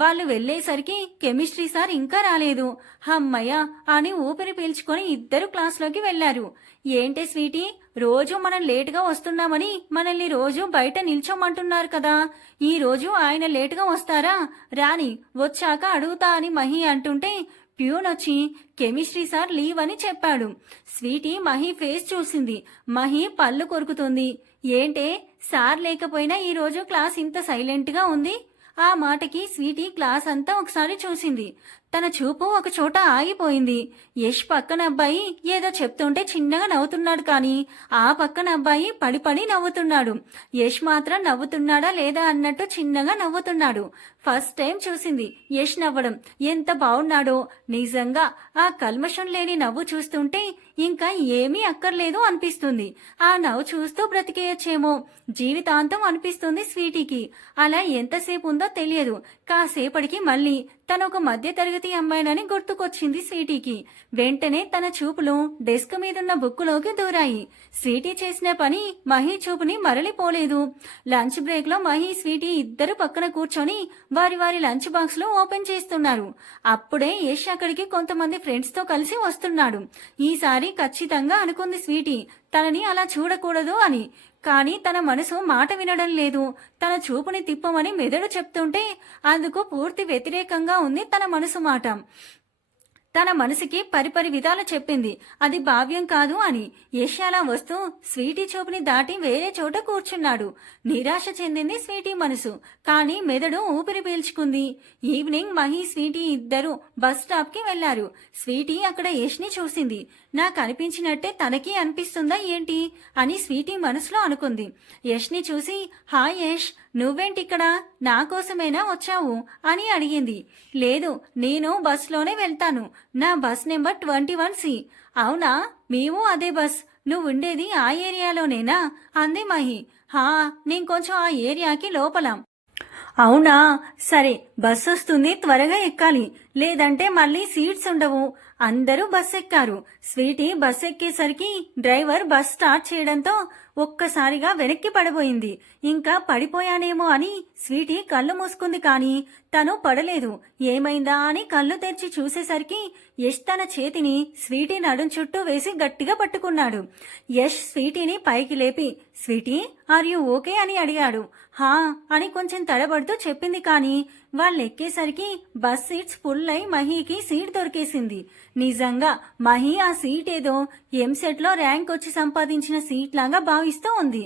వాళ్ళు వెళ్లేసరికి కెమిస్ట్రీ సార్ ఇంకా రాలేదు. అమ్మయ్య అని ఊపిరి పీల్చుకొని ఇద్దరు క్లాస్లోకి వెళ్లారు. ఏంటే స్వీటీ, రోజు మనం లేటుగా వస్తున్నామని మనల్ని రోజు బయట నిల్చోమంటున్నారు కదా, ఈ రోజు ఆయన లేటుగా వస్తారా? రాని, వచ్చాక అడుగుతా అని మహి అంటుంటే ప్యూన్ వచ్చి కెమిస్ట్రీ సార్ లీవ్ అని చెప్పాడు. స్వీటీ మహి ఫేస్ చూసింది. మహి పళ్ళు కొరుకుతుంది. ఏంటే, సార్ లేకపోయినా ఈరోజు క్లాస్ ఇంత సైలెంట్గా ఉంది? ఆ మాటకి స్వీటీ క్లాస్ అంతా ఒకసారి చూసింది. తన చూపు ఒక చోట ఆగిపోయింది. యష్ పక్కన అబ్బాయి ఏదో చెప్తుంటే చిన్నగా నవ్వుతున్నాడు, కానీ ఆ పక్కన అబ్బాయి పడి పడి నవ్వుతున్నాడు. యష్ మాత్రం నవ్వుతున్నాడా లేదా అన్నట్టు చిన్నగా నవ్వుతున్నాడు. ఫస్ట్ టైం చూసింది యష్ నవ్వడం. ఎంత బాగున్నాడో నిజంగా. ఆ కల్మషం లేని నవ్వు చూస్తుంటే ఇంకా ఏమీ అక్కర్లేదు అనిపిస్తుంది. ఆ నవ్వు చూస్తూ బ్రతికేయచ్చేమో జీవితాంతం అనిపిస్తుంది స్వీటీకి. అలా ఎంతసేపు ఉందో తెలియదు. కాసేపటికి మళ్ళీ తన ఒక మధ్య తరగతి అమ్మాయినని గుర్తుకొచ్చింది స్వీటీకి. వెంటనే తన చూపులు డెస్క్ మీదున్న బుక్కులోకి దూరాయి. స్వీటీ చేసిన పని మహి చూపుని మరలిపోలేదు. లంచ్ బ్రేక్ లో మహి, స్వీటీ ఇద్దరు పక్కన కూర్చొని వారి వారి లంచ్ బాక్స్ లో ఓపెన్ చేస్తున్నారు. అప్పుడే యష్ అక్కడికి కొంతమంది ఫ్రెండ్స్ తో కలిసి వస్తున్నాడు. ఈసారి ఖచ్చితంగా అనుకుంది స్వీటీ తనని అలా చూడకూడదు అని. కానీ తన మనసు మాట వినడం లేదు. తన చూపుని తిప్పమని మెదడు చెప్తుంటే అందుకు పూర్తి వ్యతిరేకంగా ఉంది తన మనసు మాట. తన మనసుకి పరిపరి విధాలు చెప్పింది అది భావ్యం కాదు అని. యష్ అలా వస్తూ స్వీటీ చూపుని దాటి వేరే చోట కూర్చున్నాడు. నిరాశ చెందింది స్వీటీ మనసు, కానీ మెదడు ఊపిరి పీల్చుకుంది. ఈవినింగ్ మహి, స్వీటీ ఇద్దరు బస్ స్టాప్ కి వెళ్లారు. స్వీటీ అక్కడ యష్ ని చూసింది. నాకు అనిపించినట్టే తనకి అనిపిస్తుందా ఏంటి అని స్వీటీ మనసులో అనుకుంది. యష్ ని చూసి, హాయ్ యష్, నువ్వేంటిక్కడ, నా కోసమేనా వచ్చావు అని అడిగింది. లేదు, నేను బస్లోనే వెళ్తాను, నా బస్ నెంబర్ 21C. అవునా, మేము అదే బస్. నువ్వుండేది ఆ ఏరియాలోనేనా అంది మహి. హా, నేను కొంచెం ఆ ఏరియాకి లోపల. అవునా, సరే, బస్ వస్తుంది, త్వరగా ఎక్కాలి, లేదంటే మళ్ళీ సీట్స్ ఉండవు. అందరూ బస్ ఎక్కారు. స్వీటీ బస్ ఎక్కేసరికి డ్రైవర్ బస్ స్టార్ట్ చేయడంతో ఒక్కసారిగా వెనక్కి పడిపోయింది. ఇంకా పడిపోయానేమో అని స్వీటీ కళ్ళు మూసుకుంది, కానీ తను పడలేదు. ఏమైందా అని కళ్ళు తెరిచి చూసేసరికి యష్ తన చేతిని స్వీటీ నడుం చుట్టూ వేసి గట్టిగా పట్టుకున్నాడు. యష్ స్వీటీని పైకి లేపి, స్వీటీ, ఆర్ యు ఓకే అని అడిగాడు. హా అని కొంచెం తడబడుతూ చెప్పింది. కానీ వాళ్ళు ఎక్కేసరికి బస్ సీట్స్ ఫుల్ అయి మహీకి సీట్ దొరికేసింది. నిజంగా మహి ఆ సీట్ ఏదో ఎంసెట్ లో ర్యాంక్ వచ్చి సంపాదించిన సీట్ లాగా భావిస్తూ ఉంది.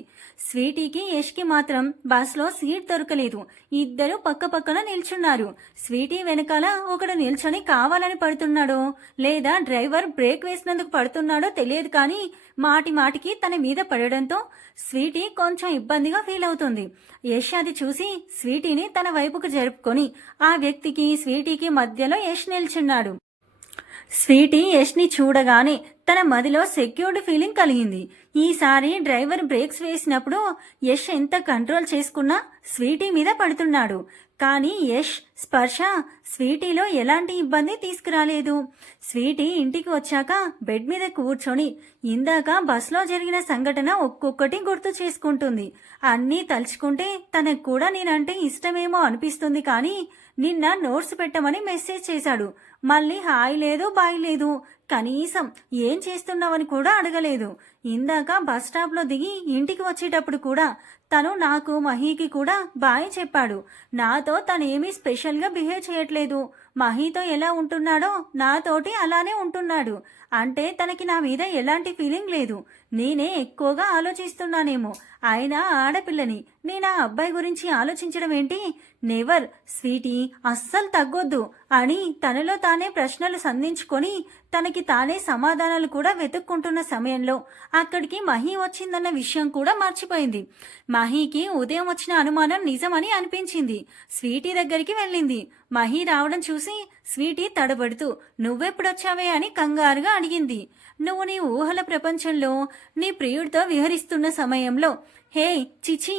స్వీటీకి, యష్ కి మాత్రం బస్ లో సీట్ దొరకలేదు. ఇద్దరు పక్క పక్కన నిల్చున్నారు. స్వీటీ వెనకాల ఒకడు నిల్చొని కావాలని పడుతున్నాడో లేదా డ్రైవర్ బ్రేక్ వేసినందుకు పడుతున్నాడో తెలియదు, కానీ మాటి మాటికి తన మీద పడడంతో స్వీటీ కొంచెం ఇబ్బందిగా ఫీల్ అవుతుంది. యష్ అది చూసి స్వీటీని తన వైపుకు జరుపుకొని ఆ వ్యక్తికి, స్వీటీకి మధ్యలో యష్ నిల్చున్నాడు. స్వీటీ యష్ని చూడగానే తన మదిలో సెక్యూర్డ్ ఫీలింగ్ కలిగింది. ఈసారి డ్రైవర్ బ్రేక్స్ వేసినప్పుడు యష్ ఎంత కంట్రోల్ చేసుకున్నా స్వీటీ మీద పడుతున్నాడు. కానీ యష్ స్పర్శ స్వీటీలో ఎలాంటి ఇబ్బంది తీసుకురాలేదు. స్వీటీ ఇంటికి వచ్చాక బెడ్ మీద కూర్చొని ఇందాక బస్లో జరిగిన సంఘటన ఒక్కొక్కటి గుర్తు చేసుకుంటుంది. అన్నీ తలుచుకుంటే తనకు కూడా నేనంటే ఇష్టమేమో అనిపిస్తుంది. కానీ నిన్న నోట్స్ పెట్టమని మెసేజ్ చేశాడు. మళ్ళీ హాయ్ లేదు బాయ్ లేదు. కనీసం ఏం చేస్తున్నావని కూడా అడగలేదు. ఇందాక బస్ స్టాప్లో దిగి ఇంటికి వచ్చేటప్పుడు కూడా తను నాకు మహీకి కూడా బాయ్ చెప్పాడు. నాతో తనేమీ స్పెషల్గా బిహేవ్ చేయట్లేదు. మహీతో ఎలా ఉంటున్నాడో నాతోటి అలానే ఉంటున్నాడు. అంటే తనకి నా మీద ఎలాంటి ఫీలింగ్ లేదు. నేనే ఎక్కువగా ఆలోచిస్తున్నానేమో. అయినా ఆడపిల్లని నేను ఆ అబ్బాయి గురించి ఆలోచించడం ఏంటి? నెవర్ స్వీటీ, అస్సలు తగ్గొద్దు అని తనలో తానే ప్రశ్నలు సంధించుకొని తనకి తానే సమాధానాలు కూడా వెతుక్కుంటున్న సమయంలో అక్కడికి మహీ వచ్చిందన్న విషయం కూడా మర్చిపోయింది. మహీకి ఉదయం వచ్చిన అనుమానం నిజమని అనిపించింది. స్వీటీ దగ్గరికి వెళ్ళింది. మహీ రావడం చూసి స్వీటీ తడబడుతూ నువ్వెప్పుడొచ్చావే అని కంగారుగా అడిగింది. నువ్వు నీ ఊహల ప్రపంచంలో నీ ప్రియుడితో విహరిస్తున్న సమయంలో. హే చిచి,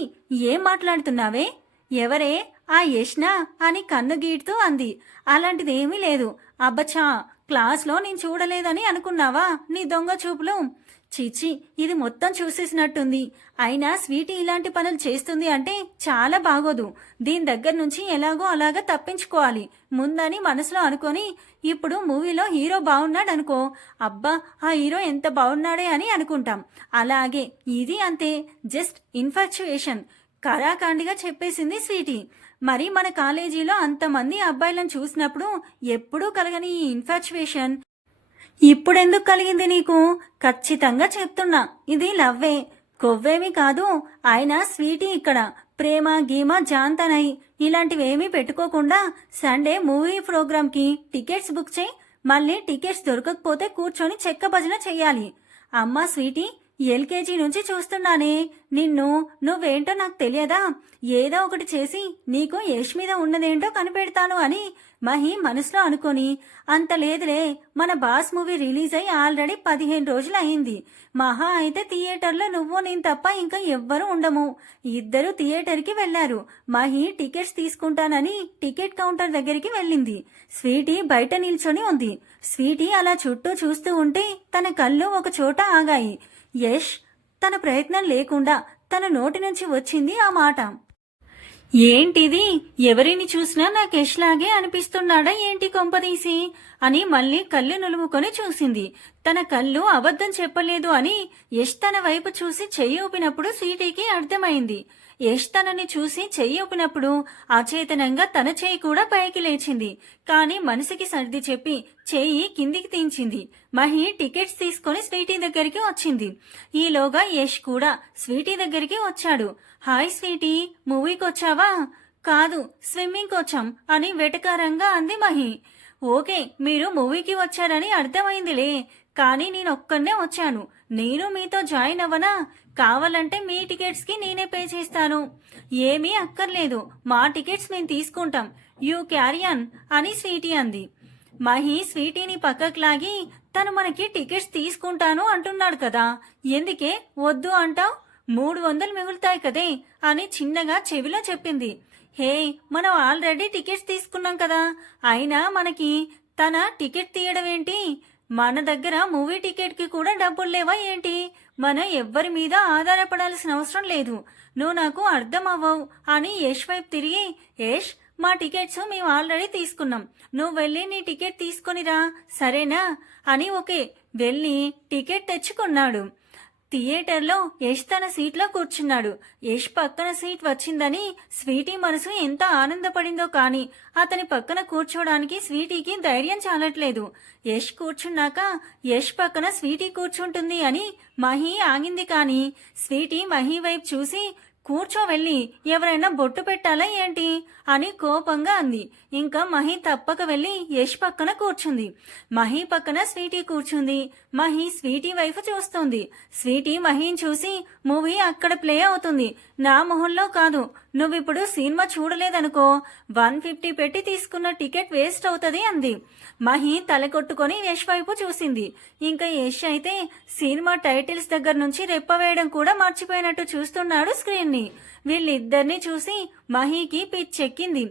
ఏం మాట్లాడుతున్నావే? ఎవరే ఆ యష్నా అని కన్ను గీడుతూ అంది. అలాంటిదేమీ లేదు. అబ్బచ్చా, క్లాస్లో నేను చూడలేదని అనుకున్నావా నీ దొంగ చూపులు? చీచి, ఇది మొత్తం చూసేసినట్టుంది. అయినా స్వీటీ ఇలాంటి పనులు చేస్తుంది అంటే చాలా బాగోదు. దీని దగ్గర నుంచి ఎలాగో అలాగా తప్పించుకోవాలి ముందని మనసులో అనుకొని ఇప్పుడు మూవీలో హీరో బాగున్నాడనుకో, అబ్బా ఆ హీరో ఎంత బాగున్నాడే అని అనుకుంటాం. అలాగే ఇది అంతే, జస్ట్ ఇన్ఫాచ్యుయేషన్. కరాఖండిగా చెప్పేసింది స్వీటీ. మరి మన కాలేజీలో అంతమంది అబ్బాయిలను చూసినప్పుడు ఎప్పుడూ కలగని ఈ ఇన్ఫాచ్యుయేషన్ ఇప్పుడెందుకు కలిగింది నీకు? ఖచ్చితంగా చెప్తున్నా, ఇది లవ్వే, కొవ్వేమీ కాదు. అయినా స్వీటీ ఇక్కడ ప్రేమ గీమ జాంతనై ఇలాంటివేమీ పెట్టుకోకుండా సండే మూవీ ప్రోగ్రామ్కి టికెట్స్ బుక్ చేయి. మళ్ళీ టికెట్స్ దొరకకపోతే కూర్చొని చెక్క భజన చెయ్యాలి. అమ్మా స్వీటీ, ఎల్కేజీ నుంచి చూస్తున్నానే నిన్ను. నువ్వేంటో నాకు తెలియదా? ఏదో ఒకటి చేసి నీకు యష్ మీద ఉన్నదేంటో కనిపెడతాను అని మహి మనసులో అనుకొని, అంత లేదులే, మన బాస్ మూవీ రిలీజ్ అయ్యి ఆల్రెడీ 15 రోజులు అయింది. మహా అయితే థియేటర్లో నువ్వు నేను తప్ప ఇంకా ఎవ్వరూ ఉండము. ఇద్దరు థియేటర్కి వెళ్లారు. మహి టికెట్స్ తీసుకుంటానని టికెట్ కౌంటర్ దగ్గరికి వెళ్ళింది. స్వీటీ బయట నిల్చొని ఉంది. స్వీటీ అలా చుట్టూ చూస్తూ ఉంటే తన కళ్ళు ఒక చోట ఆగాయి. యష్ తన ప్రయత్నం లేకుండా తన నోటి నుంచి వచ్చింది ఆ మాట. ఏంటిది? ఎవరిని చూసినా నాకు యష్ లాగే అనిపిస్తున్నాడా ఏంటి కొంపదీసి అని మళ్ళీ కళ్ళు నులుముకొని చూసింది. తన కళ్ళు అబద్ధం చెప్పలేదు అని యష్ తన వైపు చూసి చెయ్యి ఊపినప్పుడు స్వీటీకి అర్థమైంది. యష్ తనని చూసి చెయ్యి ఊపినప్పుడు అచేతనంగా తన చెయ్యి కూడా పైకి లేచింది. కానీ మనసుకి సర్ది చెప్పి చెయ్యి కిందికి తీంచింది. మహి టికెట్స్ తీసుకొని స్వీటీ దగ్గరికి వచ్చింది. ఈలోగా యష్ కూడా స్వీటీ దగ్గరికి వచ్చాడు. హాయ్ స్వీటీ, మూవీకి వచ్చావా? కాదు, స్విమ్మింగ్కి వచ్చాం అని వెటకారంగా అంది మహి. ఓకే, మీరు మూవీకి వచ్చారని అర్థమైందిలే. కానీ నేను ఒక్కనే వచ్చాను. నేను మీతో జాయిన్ అవ్వనా? కావాలంటే మీ టికెట్స్కి నేనే పే చేస్తాను. ఏమీ అక్కర్లేదు, మా టికెట్స్ మేము తీసుకుంటాం. యూ క్యారియన్ అని స్వీటీ అంది. మహి స్వీటీని పక్కకు లాగి, తను మనకి టికెట్స్ తీసుకుంటాను అంటున్నాడు కదా, ఎందుకే వద్దు అంటావు? 300 మిగులుతాయి కదే అని చిన్నగా చెవిలో చెప్పింది. హే, మనం ఆల్రెడీ టికెట్స్ తీసుకున్నాం కదా. అయినా మనకి తన టికెట్ తీయడం ఏంటి? మన దగ్గర మూవీ టికెట్కి కూడా డబ్బులు లేవా ఏంటి? మనం ఎవ్వరి మీద ఆధారపడాల్సిన అవసరం లేదు. నువ్వు నాకు అర్థం అవ్వవు అని యష్ వైపు తిరిగి, యష్ మా టికెట్స్ మేము ఆల్రెడీ తీసుకున్నాం. నువ్వు వెళ్ళి నీ టికెట్ తీసుకొనిరా, సరేనా అని ఓకే వెళ్ళి టికెట్ తెచ్చుకున్నాడు. థియేటర్లో యష్ తన సీట్లో కూర్చున్నాడు. యష్ పక్కన సీట్ వచ్చిందని స్వీటీ మనసు ఎంత ఆనందపడిందో కానీ అతని పక్కన కూర్చోడానికి స్వీటీకి ధైర్యం చాలట్లేదు. యష్ కూర్చున్నాక యష్ పక్కన స్వీటీ కూర్చుంటుంది అని మహి ఆగింది. కానీ స్వీటీ మహి వైపు చూసి కూర్చో వెళ్ళి, ఎవరైనా బొట్టు పెట్టాలా ఏంటి అని కోపంగా అంది. ఇంకా మహి తప్పక వెళ్ళి యష్ పక్కన కూర్చుంది. మహి పక్కన స్వీటీ కూర్చుంది. మహి స్వీటీ వైపు చూస్తుంది. స్వీటీ మహిని చూసి, మూవీ అక్కడ ప్లే అవుతుంది, నా మొహంలో కాదు, నువ్విప్పుడు సినిమా చూడలేదనుకో 150 పెట్టి తీసుకున్న టికెట్ వేస్ట్ అవుతుంది అంది. మహి తల కొట్టుకొని యష్ వైపు చూసింది. ఇంకా యష్ అయితే సినిమా టైటిల్స్ దగ్గర నుంచి రెప్ప వేయడం కూడా మర్చిపోయినట్టు చూస్తున్నాడు స్క్రీన్ ని. వీళ్ళిద్దరిని చూసి మహికి పిచ్చెక్కింది.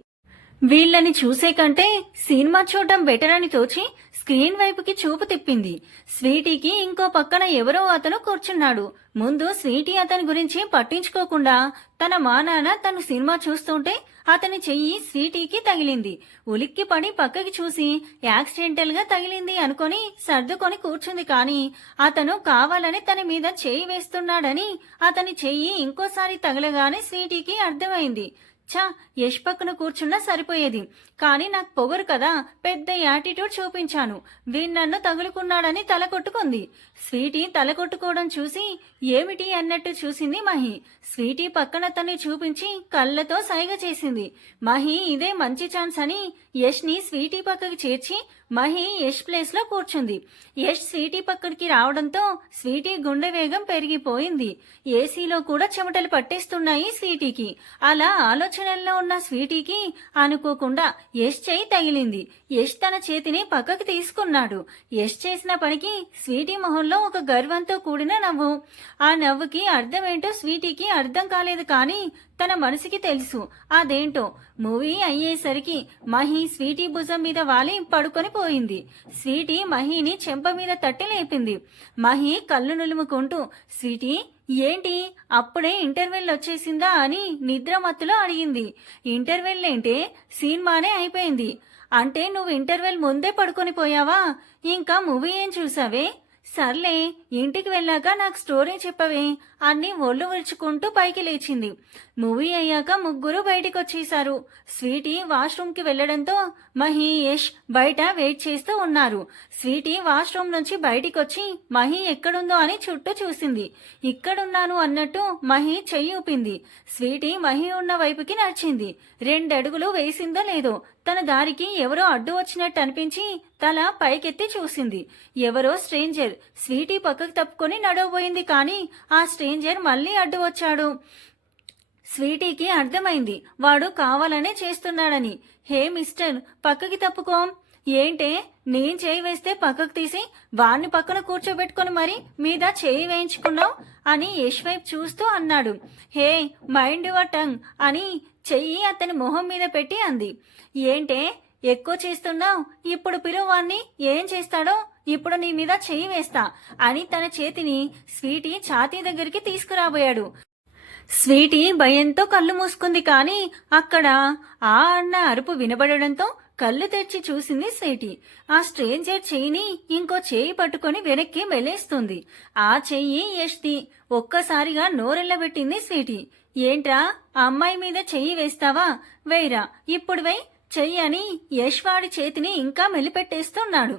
వీళ్ళని చూసే కంటే సినిమా చూడటం బెటర్ అని తోచి స్క్రీన్ వైపుకి చూపు తిప్పింది. స్వీటీకి ఇంకో పక్కన ఎవరో అతను కూర్చున్నాడు. ముందు స్వీటీ అతని గురించి పట్టించుకోకుండా తన నాన్న తను సినిమా చూస్తుంటే అతని చెయ్యి స్వీటీకి తగిలింది. ఉలిక్కి పడి పక్కకి చూసి యాక్సిడెంటల్ గా తగిలింది అనుకొని సర్దుకొని కూర్చుంది. కానీ అతను కావాలని తన మీద చెయ్యి వేస్తున్నాడని అతని చెయ్యి ఇంకోసారి తగలగానే స్వీటీకి అర్థమైంది. ఛా, యష్ పక్కన కూర్చున్నా సరిపోయేది, కానీ నాకు పొగరు కదా, పెద్ద యాటిట్యూడ్ చూపించాను, వీణ్ నన్ను తగులుకున్నాడని తల కొట్టుకుంది. స్వీటీ తల కొట్టుకోవడం చూసి ఏమిటి అన్నట్టు చూసింది మహి. స్వీటీ పక్కన తన్ని చూపించి కళ్ళతో సైగ చేసింది. మహి ఇదే మంచి ఛాన్స్ అని యష్ ని స్వీటీ పక్కకి చేర్చి మహి యష్ ప్లేస్ లో కూర్చుంది. యష్ స్వీటీ పక్కడికి రావడంతో స్వీటీ గుండె వేగం పెరిగిపోయింది. ఏసీలో కూడా చెమటలు పట్టేస్తున్నాయి స్వీటీకి. అలా ఆలోచనల్లో ఉన్న స్వీటీకి అనుకోకుండా యష్ చేయి తగిలింది. యష్ తన చేతిని పక్కకి తీసుకున్నాడు. యష్ చేసిన పనికి స్వీటీ మొహంలో ఒక గర్వంతో కూడిన నవ్వు. ఆ నవ్వుకి అర్థమేంటో స్వీటీకి అర్థం కాలేదు, కానీ తన మనసుకి తెలుసు అదేంటో. మూవీ అయ్యేసరికి మహి స్వీటీ భుజం మీద వాలి పడుకొని పోయింది. స్వీటీ మహిని చెంప మీద తట్టి లేపింది. మహి కళ్ళు నులుముకుంటూ, స్వీటీ ఏంటి అప్పుడే ఇంటర్వెల్ వచ్చేసిందా అని నిద్ర మత్తులో అడిగింది. ఇంటర్వెల్ ఏంటే, సినిమానే అయిపోయింది. అంటే నువ్వు ఇంటర్వెల్ ముందే పడుకొని పోయావా? ఇంకా మూవీ ఏం చూసావే? సర్లే, ఇంటికి వెళ్ళాక నాకు స్టోరీ చెప్పవే అన్ని ఒళ్ళు విరుచుకుంటూ పైకి లేచింది. మూవీ అయ్యాక ముగ్గురు బయటికి వచ్చేశారు. స్వీటీ వాష్రూమ్ కి వెళ్లడంతో మహి యష్ బయట వెయిట్ చేస్తూ ఉన్నారు. స్వీటీ వాష్రూమ్ నుంచి బయటికి వచ్చి మహి ఎక్కడుందో అని చుట్టూ చూసింది. ఇక్కడున్నాను అన్నట్టు మహి చెయ్యి ఊపింది. స్వీటీ మహి ఉన్న వైపుకి నడిచింది. 2 అడుగులు వేసిందో లేదో తన దారికి ఎవరో అడ్డు వచ్చినట్టు అనిపించి తల పైకెత్తి చూసింది. ఎవరో స్ట్రేంజర్ స్వీటీ పక్కకు తప్పుకొని నడవబోయింది, కానీ ఆ స్ట్రేంజర్ మళ్ళీ అడ్డు వచ్చాడు. స్వీటీకి అర్థమైంది వాడు కావాలనే చేస్తున్నాడని. హే మిస్టర్, పక్కకి తప్పుకో. ఏంటే, నేను చేయి వేస్తే పక్కకు తీసి వాణ్ణి పక్కన కూర్చోబెట్టుకుని మరి మీద చేయి వేయించుకున్నావు అని యష్ వైపు చూస్తూ అన్నాడు. హే, మైండ్ యువర్ టంగ్ అని చెయ్యి అతని మొహం మీద పెట్టి అంది. ఏంటే ఎక్కువ చేస్తున్నావు, ఇప్పుడు పిలువాన్ని ఏం చేస్తాడో ఇప్పుడు నీ మీద చెయ్యి వేస్తా అని తన చేతిని స్వీటీ ఛాతీ దగ్గరికి తీసుకురాబోయాడు. స్వీటీ భయంతో కళ్ళు మూసుకుంది, కానీ అక్కడ ఆ అన్న అరుపు వినబడడంతో కళ్ళు తెరిచి చూసింది స్వీటీ. ఆ స్ట్రేంజర్ చెయ్యిని ఇంకో చేయి పట్టుకొని వెనక్కి మెలేస్తుంది. ఆ చెయ్యి యష్ది. ఒక్కసారిగా నోరెళ్లబెట్టింది స్వీటీ. ఏంట్రా, అమ్మాయి మీద చెయ్యి వేస్తావా? వేయరా, ఇప్పుడు వేయ్ చెయ్యి అని యష్ వాడి చేతిని ఇంకా మెలిపెట్టేస్తున్నాడు.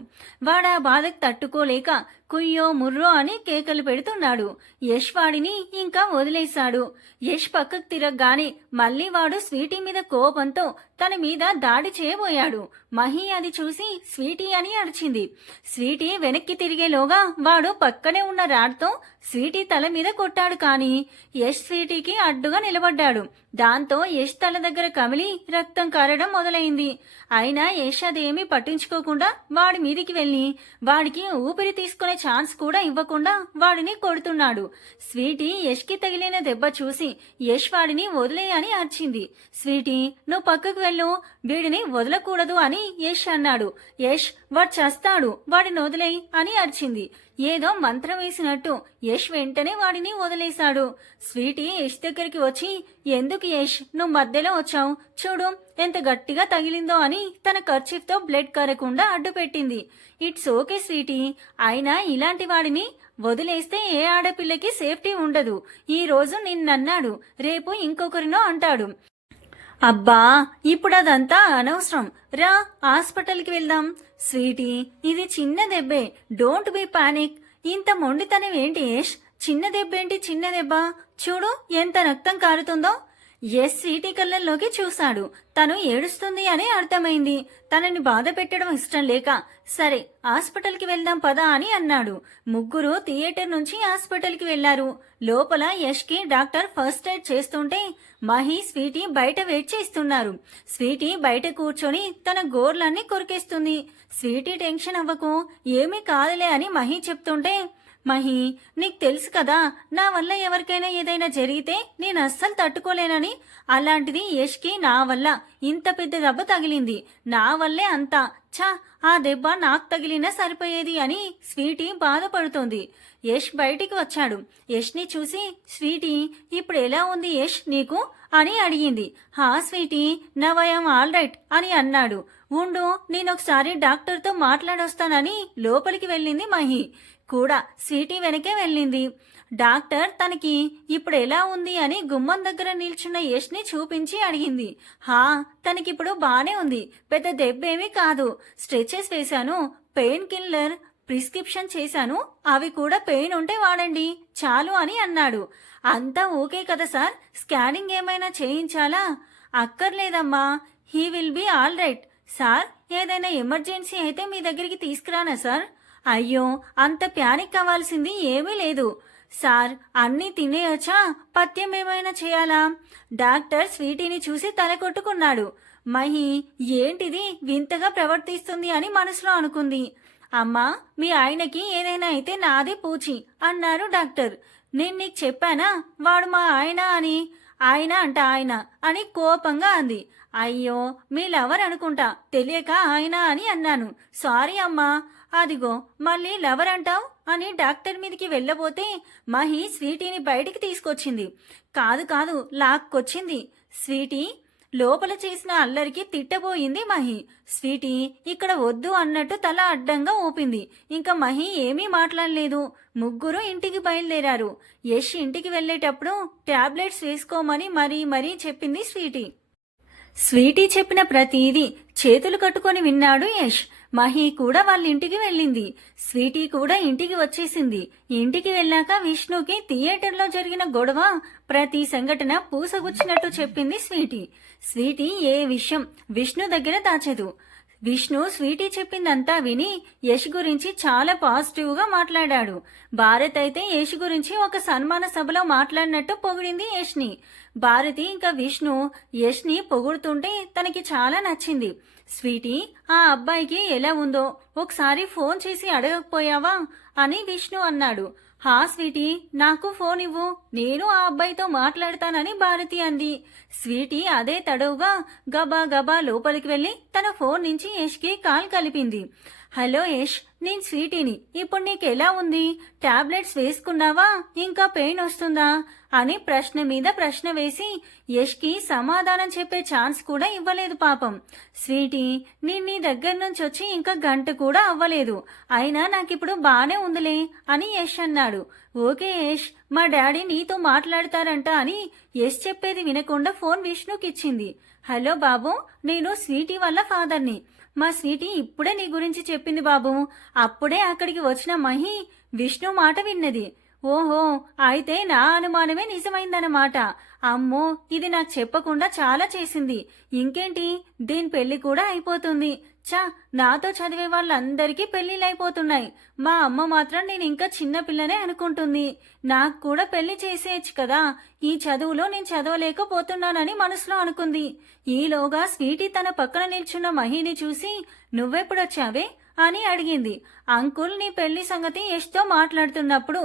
వాడా బాధకు తట్టుకోలేక కుయ్యో ముర్రో అని కేకలు పెడుతున్నాడు. యష్ వాడిని ఇంకా వదిలేశాడు. యష్ పక్కకు తిరగగానే మళ్లీ వాడు స్వీటీ మీద కోపంతో తన మీద దాడి చేయబోయాడు. మహి అది చూసి స్వీటీ అని అరిచింది. స్వీటీ వెనక్కి తిరిగేలోగా వాడు పక్కనే ఉన్న రాడ్తో స్వీటీ తల మీద కొట్టాడు, కానీ యష్ స్వీటీకి అడ్డుగా నిలబడ్డాడు. దాంతో యష్ తల దగ్గర కమిలి రక్తం కారడం మొదలైంది. అయినా యష్ అదేమీ పట్టించుకోకుండా వాడి మీదికి వెళ్లి వాడికి ఊపిరి తీసుకునే ఛాన్స్ కూడా ఇవ్వకుండా వాడిని కొడుతున్నాడు. స్వీటీ యష్ కి తగిలిన దెబ్బ చూసి యష్ వాడిని వదిలేయని అరిచింది. స్వీటీ, నువ్వు పక్కకు వెళ్ళు, వీడిని వదలకూడదు అని యష్ అన్నాడు. యష్, వాడు చస్తాడు, వాడిని వదిలేయి అని అరిచింది. ఏదో మంత్రం వేసినట్టు యష్ వెంటనే వాడిని వదిలేశాడు. స్వీటీ యష్ దగ్గరికి వచ్చి, ఎందుకు యష్ నువ్వు మధ్యలో వచ్చావు, చూడు ఎంత గట్టిగా తగిలిందో అని తన కర్చీఫ్ తో బ్లడ్ కరకుండా అడ్డు పెట్టింది. ఇట్స్ ఓకే స్వీటీ, అయినా ఇలాంటి వాడిని వదిలేస్తే ఏ ఆడపిల్లకి సేఫ్టీ ఉండదు. ఈ రోజు నిన్నన్నాడు, రేపు ఇంకొకరినో అంటాడు. అబ్బా, ఇప్పుడు అదంతా అనవసరం, రా హాస్పిటల్కి వెళ్దాం. స్వీటీ, ఇది చిన్న దెబ్బే, డోంట్ బి పానిక్. ఇంత మొండితనం ఏంటి యష్? చిన్న దెబ్బేంటి చిన్న దెబ్బ, చూడు ఎంత రక్తం కారుతుందో. ఎస్ స్వీటీ కళ్ళల్లోకి చూశాడు. తను ఏడుస్తుంది అని అర్థమైంది. తనని బాధ పెట్టడం ఇష్టం లేక సరే హాస్పిటల్కి వెళ్దాం పదా అని అన్నాడు. ముగ్గురు థియేటర్ నుంచి హాస్పిటల్కి వెళ్లారు. లోపల యష్కి డాక్టర్ ఫస్ట్ ఎయిడ్ చేస్తుంటే మహి స్వీటీ బయట వెయిట్ చేస్తున్నారు. స్వీటీ బయట కూర్చొని తన గోర్లన్నీ కొరికేస్తుంది. స్వీటీ టెన్షన్ అవ్వకు, ఏమీ కాదులే అని మహి చెప్తుంటే, మహి నీకు తెలుసు కదా నా వల్ల ఎవరికైనా ఏదైనా జరిగితే నేను అస్సలు తట్టుకోలేనని. అలాంటిది యష్కి నా వల్ల ఇంత పెద్ద దెబ్బ తగిలింది. నా వల్లే అంతా. ఛా, ఆ దెబ్బ నాకు తగిలినా సరిపోయేది అని స్వీటీ బాధపడుతోంది. యష్ బయటికి వచ్చాడు. యష్ని చూసి, స్వీటీ ఇప్పుడు ఎలా ఉంది యష్ నీకు అని అడిగింది. హా sweetie, now I am all right అని అన్నాడు. ఉండు, నేనొకసారి డాక్టర్తో మాట్లాడొస్తానని లోపలికి వెళ్ళింది మహి కూడా స్వీటీ వెనకే వెళ్ళింది. డాక్టర్ తనకి ఇప్పుడు ఎలా ఉంది అని గుమ్మం దగ్గర నిల్చున్న యష్ని చూపించి అడిగింది. హా, తనకిప్పుడు బానే ఉంది, పెద్ద దెబ్బేమీ కాదు. స్ట్రెచెస్ వేశాను, పెయిన్ కిల్లర్ ప్రిస్క్రిప్షన్ చేశాను, అవి కూడా పెయిన్ ఉంటే వాడండి చాలు అని అన్నాడు. అంతా ఓకే కదా సార్, స్కానింగ్ ఏమైనా చేయించాలా? అక్కర్లేదమ్మా, he will be all right. Sir, ఏదైనా ఎమర్జెన్సీ అయితే మీ దగ్గరికి తీసుకురానా సార్? అయ్యో, అంత ప్యానిక్ అవ్వాల్సింది ఏమీ లేదు సార్. అన్నీ తినేయొచ్చా, పథ్యం ఏమైనా చేయాలా? డాక్టర్ స్వీటీని చూసి తల కొట్టుకున్నాడు. మహి ఏంటిది వింతగా ప్రవర్తిస్తుంది అని మనసులో అనుకుంది. అమ్మా, మీ ఆయనకి ఏదైనా అయితే నాదే పూచి అన్నారు డాక్టర్. నేను నీకు చెప్పానా వాడు మా ఆయన అని? ఆయన అంట ఆయన అని కోపంగా అంది. అయ్యో, మీ లవర్ అనుకుంటా, తెలియక ఆయన అని అన్నాను. సారీ అమ్మా. అదిగో మళ్ళీ లవర్ అంటావు అని డాక్టర్ మీదకి వెళ్ళబోతే మహి స్వీటీని బయటికి తీసుకొచ్చింది. కాదు కాదు, లాక్కొచ్చింది. స్వీటీ లోపల చేసిన అల్లరికి తిట్టబోయింది మహి. స్వీటీ ఇక్కడ వద్దు అన్నట్టు తల అడ్డంగా ఊపింది. ఇంకా మహి ఏమీ మాట్లాడలేదు. ముగ్గురు ఇంటికి బయలుదేరారు. యష్ ఇంటికి వెళ్ళేటప్పుడు టాబ్లెట్స్ వేసుకోమని మరీ చెప్పింది స్వీటీ. స్వీటీ చెప్పిన ప్రతిదీ చేతులు కట్టుకొని విన్నాడు యష్. మహి కూడా వాళ్ళ ఇంటికి వెళ్ళింది. స్వీటీ కూడా ఇంటికి వచ్చేసింది. ఇంటికి వెళ్ళాక విష్ణుకి థియేటర్లో జరిగిన గొడవ ప్రతి సంఘటన పూసగుచ్చినట్టు చెప్పింది స్వీటీ. స్వీటీ ఏ విషయం విష్ణు దగ్గర దాచదు. విష్ణు స్వీటీ చెప్పిందంతా విని యష్ గురించి చాలా పాజిటివ్గా మాట్లాడాడు. భారత్ అయితే యష్ గురించి ఒక సన్మాన సభలో మాట్లాడినట్టు పొగిడింది యష్ని. భారతి ఇంకా విష్ణు యష్ని పొగుడుతుంటే తనకి చాలా నచ్చింది. స్వీటీ, ఆ అబ్బాయికి ఎలా ఉందో ఒకసారి ఫోన్ చేసి అడగకపోయావా అని విష్ణు అన్నాడు. హా స్వీటీ, నాకు ఫోన్ ఇవ్వు, నేను ఆ అబ్బాయితో మాట్లాడతానని భారతి అంది. స్వీటీ అదే తడవుగా గబా గబా లోపలికి వెళ్ళి తన ఫోన్ నుంచి యష్కి కాల్ కలిపింది. హలో యష్, నేను స్వీటీని. ఇప్పుడు నీకు ఎలా ఉంది? టాబ్లెట్స్ వేసుకున్నావా? ఇంకా పెయిన్ వస్తుందా అని ప్రశ్న మీద ప్రశ్న వేసి యష్కి సమాధానం చెప్పే ఛాన్స్ కూడా ఇవ్వలేదు పాపం. స్వీటీ, నేను నీ దగ్గర నుంచి వచ్చి ఇంకా గంట కూడా అవ్వలేదు, అయినా నాకిప్పుడు బానే ఉందిలే అని యష్ అన్నాడు. ఓకే యష్, మా డాడీ నీతో మాట్లాడతారంట అని యష్ చెప్పేది వినకుండా ఫోన్ విష్ణుకి ఇచ్చింది. హలో బాబు, నేను స్వీటీ వాళ్ళ ఫాదర్ని. మా స్వీటీ ఇప్పుడే నీ గురించి చెప్పింది బాబు. అప్పుడే అక్కడికి వచ్చిన మహి విష్ణు మాట విన్నది. ఓహో, అయితే నా అనుమానమే నిజమైందన్నమాట. అమ్మో, ఇది నాకు చెప్పకుండా చాలా చేసింది. ఇంకేంటి, దీని పెళ్లి కూడా అయిపోతుంది. చా, నాతో చదివే వాళ్ళందరికీ పెళ్లిళ్ళైపోతున్నాయి. మా అమ్మ మాత్రం నేను ఇంకా చిన్నపిల్లనే అనుకుంటుంది. నాకు కూడా పెళ్లి చేసేయచ్చు కదా, ఈ చదువులో నేను చదవలేకపోతున్నానని మనసులో అనుకుంది. ఈలోగా స్వీటీ తన పక్కన నిల్చున్న మహిని చూసి, నువ్వెప్పుడొచ్చావే అని అడిగింది. అంకుల్ నీ పెళ్లి సంగతి యష్తో మాట్లాడుతున్నప్పుడు.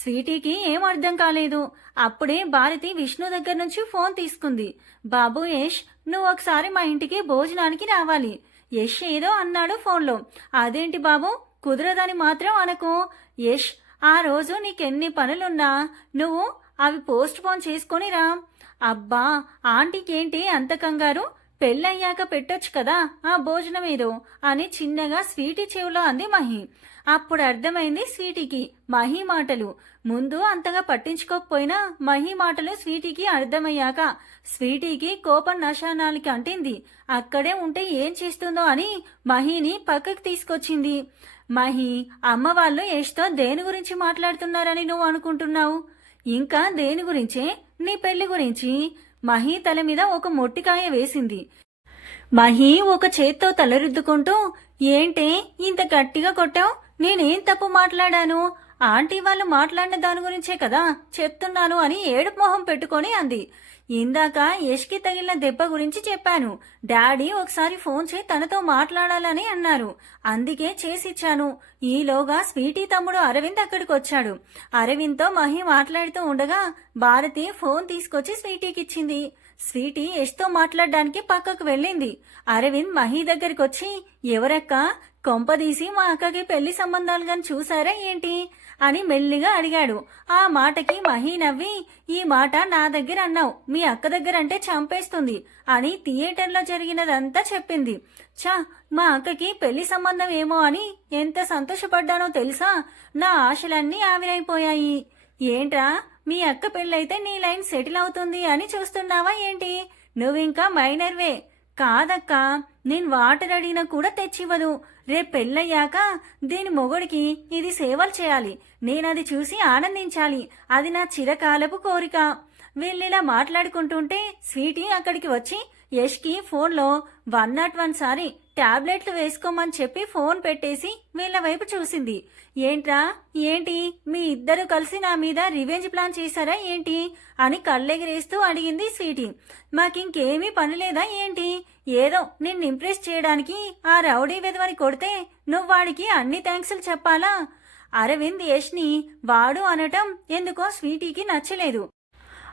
స్వీటీకి ఏం అర్థం కాలేదు. అప్పుడే భారతి విష్ణు దగ్గర నుంచి ఫోన్ తీసుకుంది. బాబు యష్, నువ్వు ఒకసారి మా ఇంటికి భోజనానికి రావాలి. యష్ ఏదో అన్నాడు ఫోన్లో. అదేంటి బాబు, కుదరదని మాత్రం అనకు. యష్, ఆ రోజు నీకెన్ని పనులున్నా నువ్వు అవి పోస్ట్ పోన్ చేసుకొని రా. అబ్బా, ఆంటీకి ఏంటి అంత కంగారు? పెళ్ళయ్యాక పెట్టొచ్చు కదా ఆ భోజనం ఏదో అని చిన్నగా స్వీటీ చెవిలో అంది మహి. అప్పుడు అర్థమైంది స్వీటీకి మహి మాటలు. ముందు అంతగా పట్టించుకోకపోయినా మహి మాటలు స్వీటీకి అర్థమయ్యాక స్వీటీకి కోపం నశానాలకి అంటింది. అక్కడే ఉంటే ఏం చేస్తుందో అని మహిని పక్కకి తీసుకొచ్చింది. మహి, అమ్మ వాళ్ళు యష్తో దేని గురించి మాట్లాడుతున్నారని నువ్వు అనుకుంటున్నావు? ఇంకా దేని గురించే? నీ పెళ్లి గురించి. మహి తల మీద ఒక మొట్టికాయ వేసింది. మహి ఒక చేత్తో తలరుద్దుకుంటూ, ఏంటే ఇంత గట్టిగా కొట్టావు? నేనేం తప్పు మాట్లాడాను? ఆంటీ వాళ్ళు మాట్లాడిన దాని గురించే కదా చెప్తున్నాను అని ఏడుపు మొహం పెట్టుకొని అంది. ఇందాక యష్కి తగిలిన దెబ్బ గురించి చెప్పాను. డాడీ ఒకసారి ఫోన్ చేయి తనతో మాట్లాడాలని అన్నారు. అందుకే చేసిచ్చాను. ఈలోగా స్వీటీ తమ్ముడు అరవింద్ అక్కడికి వచ్చాడు. అరవింద్తో మహి మాట్లాడుతూ ఉండగా భారతి ఫోన్ తీసుకొచ్చి స్వీటీకి ఇచ్చింది. స్వీటీ యష్తో మాట్లాడడానికి పక్కకు వెళ్ళింది. అరవింద్ మహి దగ్గరికి వచ్చి, ఎవరక్క, కొంపదీసి మా అక్కకి పెళ్లి సంబంధాలు గాని చూసారా ఏంటి అని మెల్లిగా అడిగాడు. ఆ మాటకి మహి నవ్వి, ఈ మాట నా దగ్గర అన్నావు, మీ అక్క దగ్గర అంటే చంపేస్తుంది అని థియేటర్లో జరిగినదంతా చెప్పింది. చా, మా అక్కకి పెళ్లి సంబంధం ఏమో అని ఎంత సంతోషపడ్డానో తెలుసా? నా ఆశలన్నీ ఆవిరైపోయాయి. ఏంట్రా, మీ అక్క పెళ్ళైతే నీ లైన్ సెటిల్ అవుతుంది అని చూస్తున్నావా ఏంటి? నువ్వింకా మైనర్వే. కాదక్కా, నేను వాటర్ అడిగినా కూడా తెచ్చివ్వదు. రేపు పెళ్ళయ్యాక దీని మొగుడికి ఇది సేవలు చేయాలి. నేనది చూసి ఆనందించాలి. అది నా చిరకాలపు కోరిక. వీళ్ళిలా మాట్లాడుకుంటుంటే స్వీటీ అక్కడికి వచ్చి యష్కి ఫోన్లో 101 సారి టాబ్లెట్లు వేసుకోమని చెప్పి ఫోన్ పెట్టేసి వీళ్ళ వైపు చూసింది. ఏంట్రా, ఏంటి మీ ఇద్దరు కలిసి నా మీద రివెంజ్ ప్లాన్ చేశారా ఏంటి అని కళ్ళెగిరేస్తూ అడిగింది స్వీటీ. మాకింకేమీ పని లేదా ఏంటి? ఏదో నిన్ను ఇంప్రెస్ చేయడానికి ఆ రౌడీ వెధవని కొడితే నువ్వు వాడికి అన్ని థ్యాంక్స్లు చెప్పాలా? అరవింద్ యష్ని వాడు అనటం ఎందుకో స్వీటీకి నచ్చలేదు.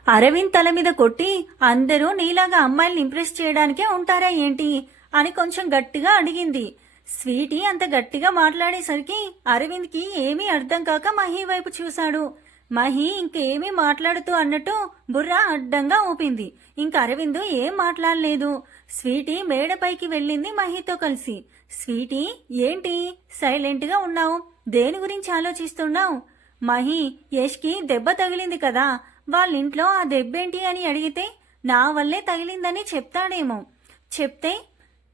అరవింద్ తల మీద కొట్టి, అందరూ నీలాగా అమ్మాయిల్ని ఇంప్రెస్ చేయడానికే ఉంటారా ఏంటి అని కొంచెం గట్టిగా అడిగింది. స్వీటీ అంత గట్టిగా మాట్లాడేసరికి అరవింద్కి ఏమీ అర్థం కాక మహి వైపు చూశాడు. మహి ఇంకేమీ మాట్లాడుతూ అన్నట్టు బుర్ర అడ్డంగా ఊపింది. ఇంక అరవింద్ ఏం మాట్లాడలేదు. స్వీటీ మేడపైకి వెళ్ళింది మహితో కలిసి. స్వీటీ, ఏంటి సైలెంట్గా ఉన్నావు? దేని గురించి ఆలోచిస్తున్నావు? మహి, యష్కి దెబ్బ తగిలింది కదా, వాళ్ళింట్లో ఆ దెబ్బేంటి అని అడిగితే నా వల్లే తగిలిందని చెప్తాడేమో.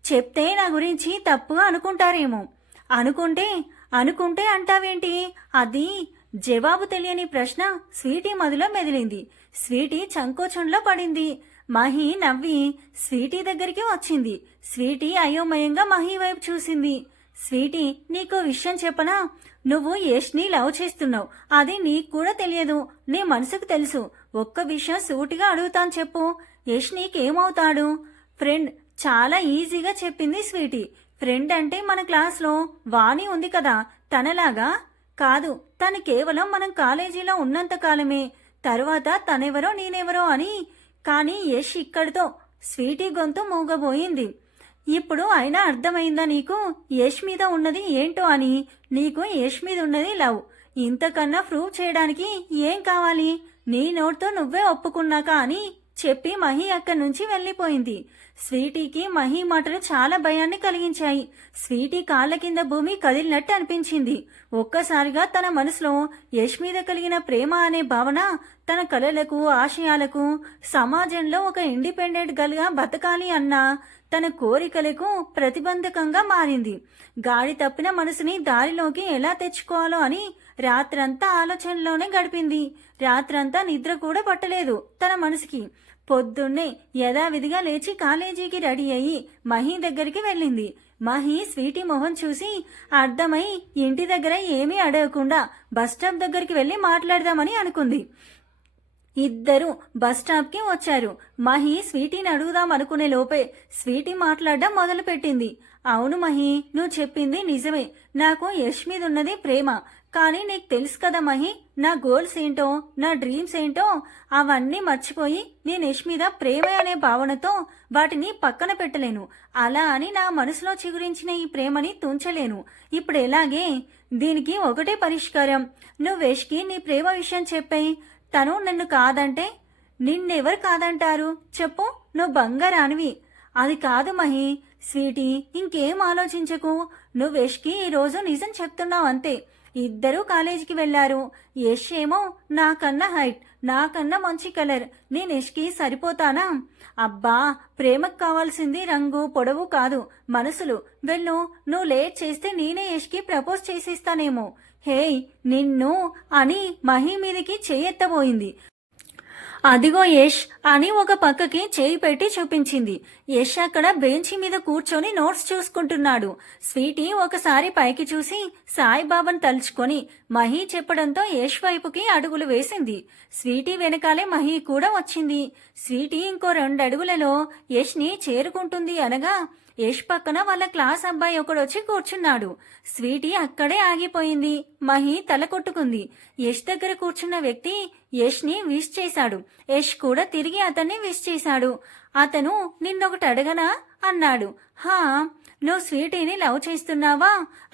చెప్తే నా గురించి తప్పుగా అనుకుంటారేమో. అనుకుంటే అంటావేంటి? అది జవాబు తెలియని ప్రశ్న స్వీటీ మదిలో మెదిలింది. స్వీటీ సంకోచంలో పడింది. మహి నవ్వి స్వీటీ దగ్గరికి వచ్చింది. స్వీటీ అయోమయంగా మహి వైపు చూసింది. స్వీటీ, నీకో విషయం చెప్పనా? నువ్వు యష్ని లవ్ చేస్తున్నావు. అది నీకు కూడా తెలియదు, నీ మనసుకు తెలుసు. ఒక్క విషయం సూటిగా అడుగుతాను, చెప్పు. యష్ నీకేమవుతాడు? ఫ్రెండ్. చాలా ఈజీగా చెప్పింది స్వీటీ. ఫ్రెండ్ అంటే మన క్లాస్లో వాణి ఉంది కదా, తనలాగా కాదు. తను కేవలం మనం కాలేజీలో ఉన్నంత కాలమే. తరువాత తనెవరో నేనెవరో అని. కానీ యష్ ఇక్కడితో స్వీటీ గొంతు మూగబోయింది. ఇప్పుడు అయినా అర్థమైందా నీకు యష్ మీద ఉన్నది ఏంటో అని? నీకు యష్ మీద ఉన్నది లవ్. ఇంతకన్నా ప్రూవ్ చేయడానికి ఏం కావాలి? నీ నోటితో నువ్వే ఒప్పుకున్నాక అని చెప్పి మహి అక్కడి నుంచి వెళ్ళిపోయింది. స్వీటీకి మహి మాటలు చాలా భయాన్ని కలిగించాయి. స్వీటీ కాళ్ళ కింద భూమి కదిలినట్టు అనిపించింది. ఒక్కసారిగా తన మనసులో యష్ మీద కలిగిన ప్రేమ అనే భావన తన కలలకు, ఆశయాలకు, సమాజంలో ఒక ఇండిపెండెంట్ గర్ల్గా బతకాలి అన్న తన కోరికలకు ప్రతిబంధకంగా మారింది. గాడి తప్పిన మనసుని దారిలోకి ఎలా తెచ్చుకోవాలో అని రాత్రంతా ఆలోచనలోనే గడిపింది. రాత్రంతా నిద్ర కూడా పట్టలేదు తన మనసుకి. పొద్దున్నే యథావిధిగా లేచి కాలేజీకి రెడీ అయ్యి మహి దగ్గరికి వెళ్ళింది. మహి స్వీటీ మొహం చూసి అర్థమై ఇంటి దగ్గర ఏమీ అడగకుండా బస్టాప్ దగ్గరికి వెళ్ళి మాట్లాడదామని అనుకుంది. ఇద్దరు బస్టాప్కి వచ్చారు. మహి స్వీటీని అడుగుదాం అనుకునే లోపే స్వీటీ మాట్లాడడం మొదలుపెట్టింది. అవును మహి, నువ్వు చెప్పింది నిజమే. నాకు యష్ మీద ఉన్నది ప్రేమ. కానీ నీకు తెలుసు కదా మహి, నా గోల్స్ ఏంటో, నా డ్రీమ్స్ ఏంటో. అవన్నీ మర్చిపోయి నేను యష్ మీద ప్రేమ అనే భావనతో వాటిని పక్కన పెట్టలేను. అలా అని నా మనసులో చిగురించిన ఈ ప్రేమని తుంచలేను. ఇప్పుడు ఎలాగే? దీనికి ఒకటే పరిష్కారం. నువ్వు యష్కి నీ ప్రేమ విషయం చెప్పేయి. తను నన్ను కాదంటే నిన్నెవరు కాదంటారు చెప్పు? నువ్వు బంగారానివి. అది కాదు మహి. స్వీటీ, ఇంకేం ఆలోచించకు. నువ్వు యష్కి ఈరోజు నిజం చెప్తున్నావు అంతే. ఇద్దరూ కాలేజీకి వెళ్లారు. యష్ ఏమో నాకన్నా హైట్, నాకన్నా మంచి కలర్. నేను యష్కి సరిపోతానా? అబ్బా, ప్రేమకు కావాల్సింది రంగు పొడవు కాదు, మనసులు. వెళ్ళు, నువ్వు లేట్ చేస్తే నేనే యష్కి ప్రపోజ్ చేసేస్తానేమో. హేయ్ నిన్ను అని మహి మీదికి చెయ్యెత్తబోయింది. అదిగో యష్ అని ఒక పక్కకి చేయి పెట్టి చూపించింది. యష్ అక్కడ బెంచి మీద కూర్చొని నోట్స్ చూసుకుంటున్నాడు. స్వీటీ ఒకసారి పైకి చూసి సాయిబాబాను తలుచుకొని మహి చెప్పడంతో యష్ వైపుకి అడుగులు వేసింది. స్వీటీ వెనకాలే మహి కూడా వచ్చింది. స్వీటీ ఇంకో 2 అడుగులలో యష్ ని చేరుకుంటుంది అనగా యష్ పక్కన వాళ్ళ క్లాస్ అబ్బాయి ఒకడొచ్చి కూర్చున్నాడు. స్వీటీ అక్కడే ఆగిపోయింది. మహి తల కొట్టుకుంది. యష్ దగ్గర కూర్చున్న వ్యక్తి యష్ ని విష్ చేశాడు. యష్ కూడా తిరిగి అతన్ని విష్ చేశాడు. అతను నిన్నొకటి అడగనా అన్నాడు. హా, నువ్వు స్వీటీని లవ్ చేస్తున్నావా?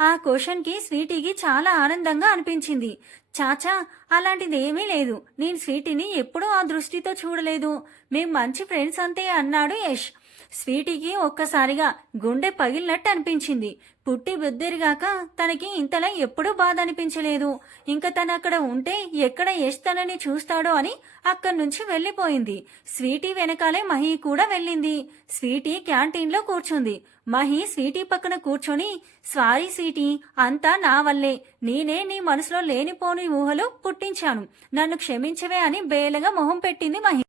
ఆ క్వశ్చన్ కి స్వీటీకి చాలా ఆనందంగా అనిపించింది. చాచా, అలాంటిదేమీ లేదు. నేను స్వీటీని ఎప్పుడూ ఆ దృష్టితో చూడలేదు. మేం మంచి ఫ్రెండ్స్ అంతే అన్నాడు యష్. స్వీటీకి ఒక్కసారిగా గుండె పగిలినట్టు అనిపించింది. పుట్టి బుద్ధిరిగాక తనకి ఇంతలా ఎప్పుడూ బాధ అనిపించలేదు. ఇంకా తను అక్కడ ఉంటే ఎక్కడ యష్ తనని చూస్తాడో అని అక్కడి నుంచి వెళ్లిపోయింది. స్వీటీ వెనకాలే మహి కూడా వెళ్ళింది. స్వీటీ క్యాంటీన్లో కూర్చుంది. మహి స్వీటీ పక్కన కూర్చొని, సారీ స్వీటీ, అంతా నా వల్లే. నేనే నీ మనసులో లేనిపోని ఊహలు పుట్టించాను. నన్ను క్షమించవే అని బేలగా మొహం పెట్టింది మహి.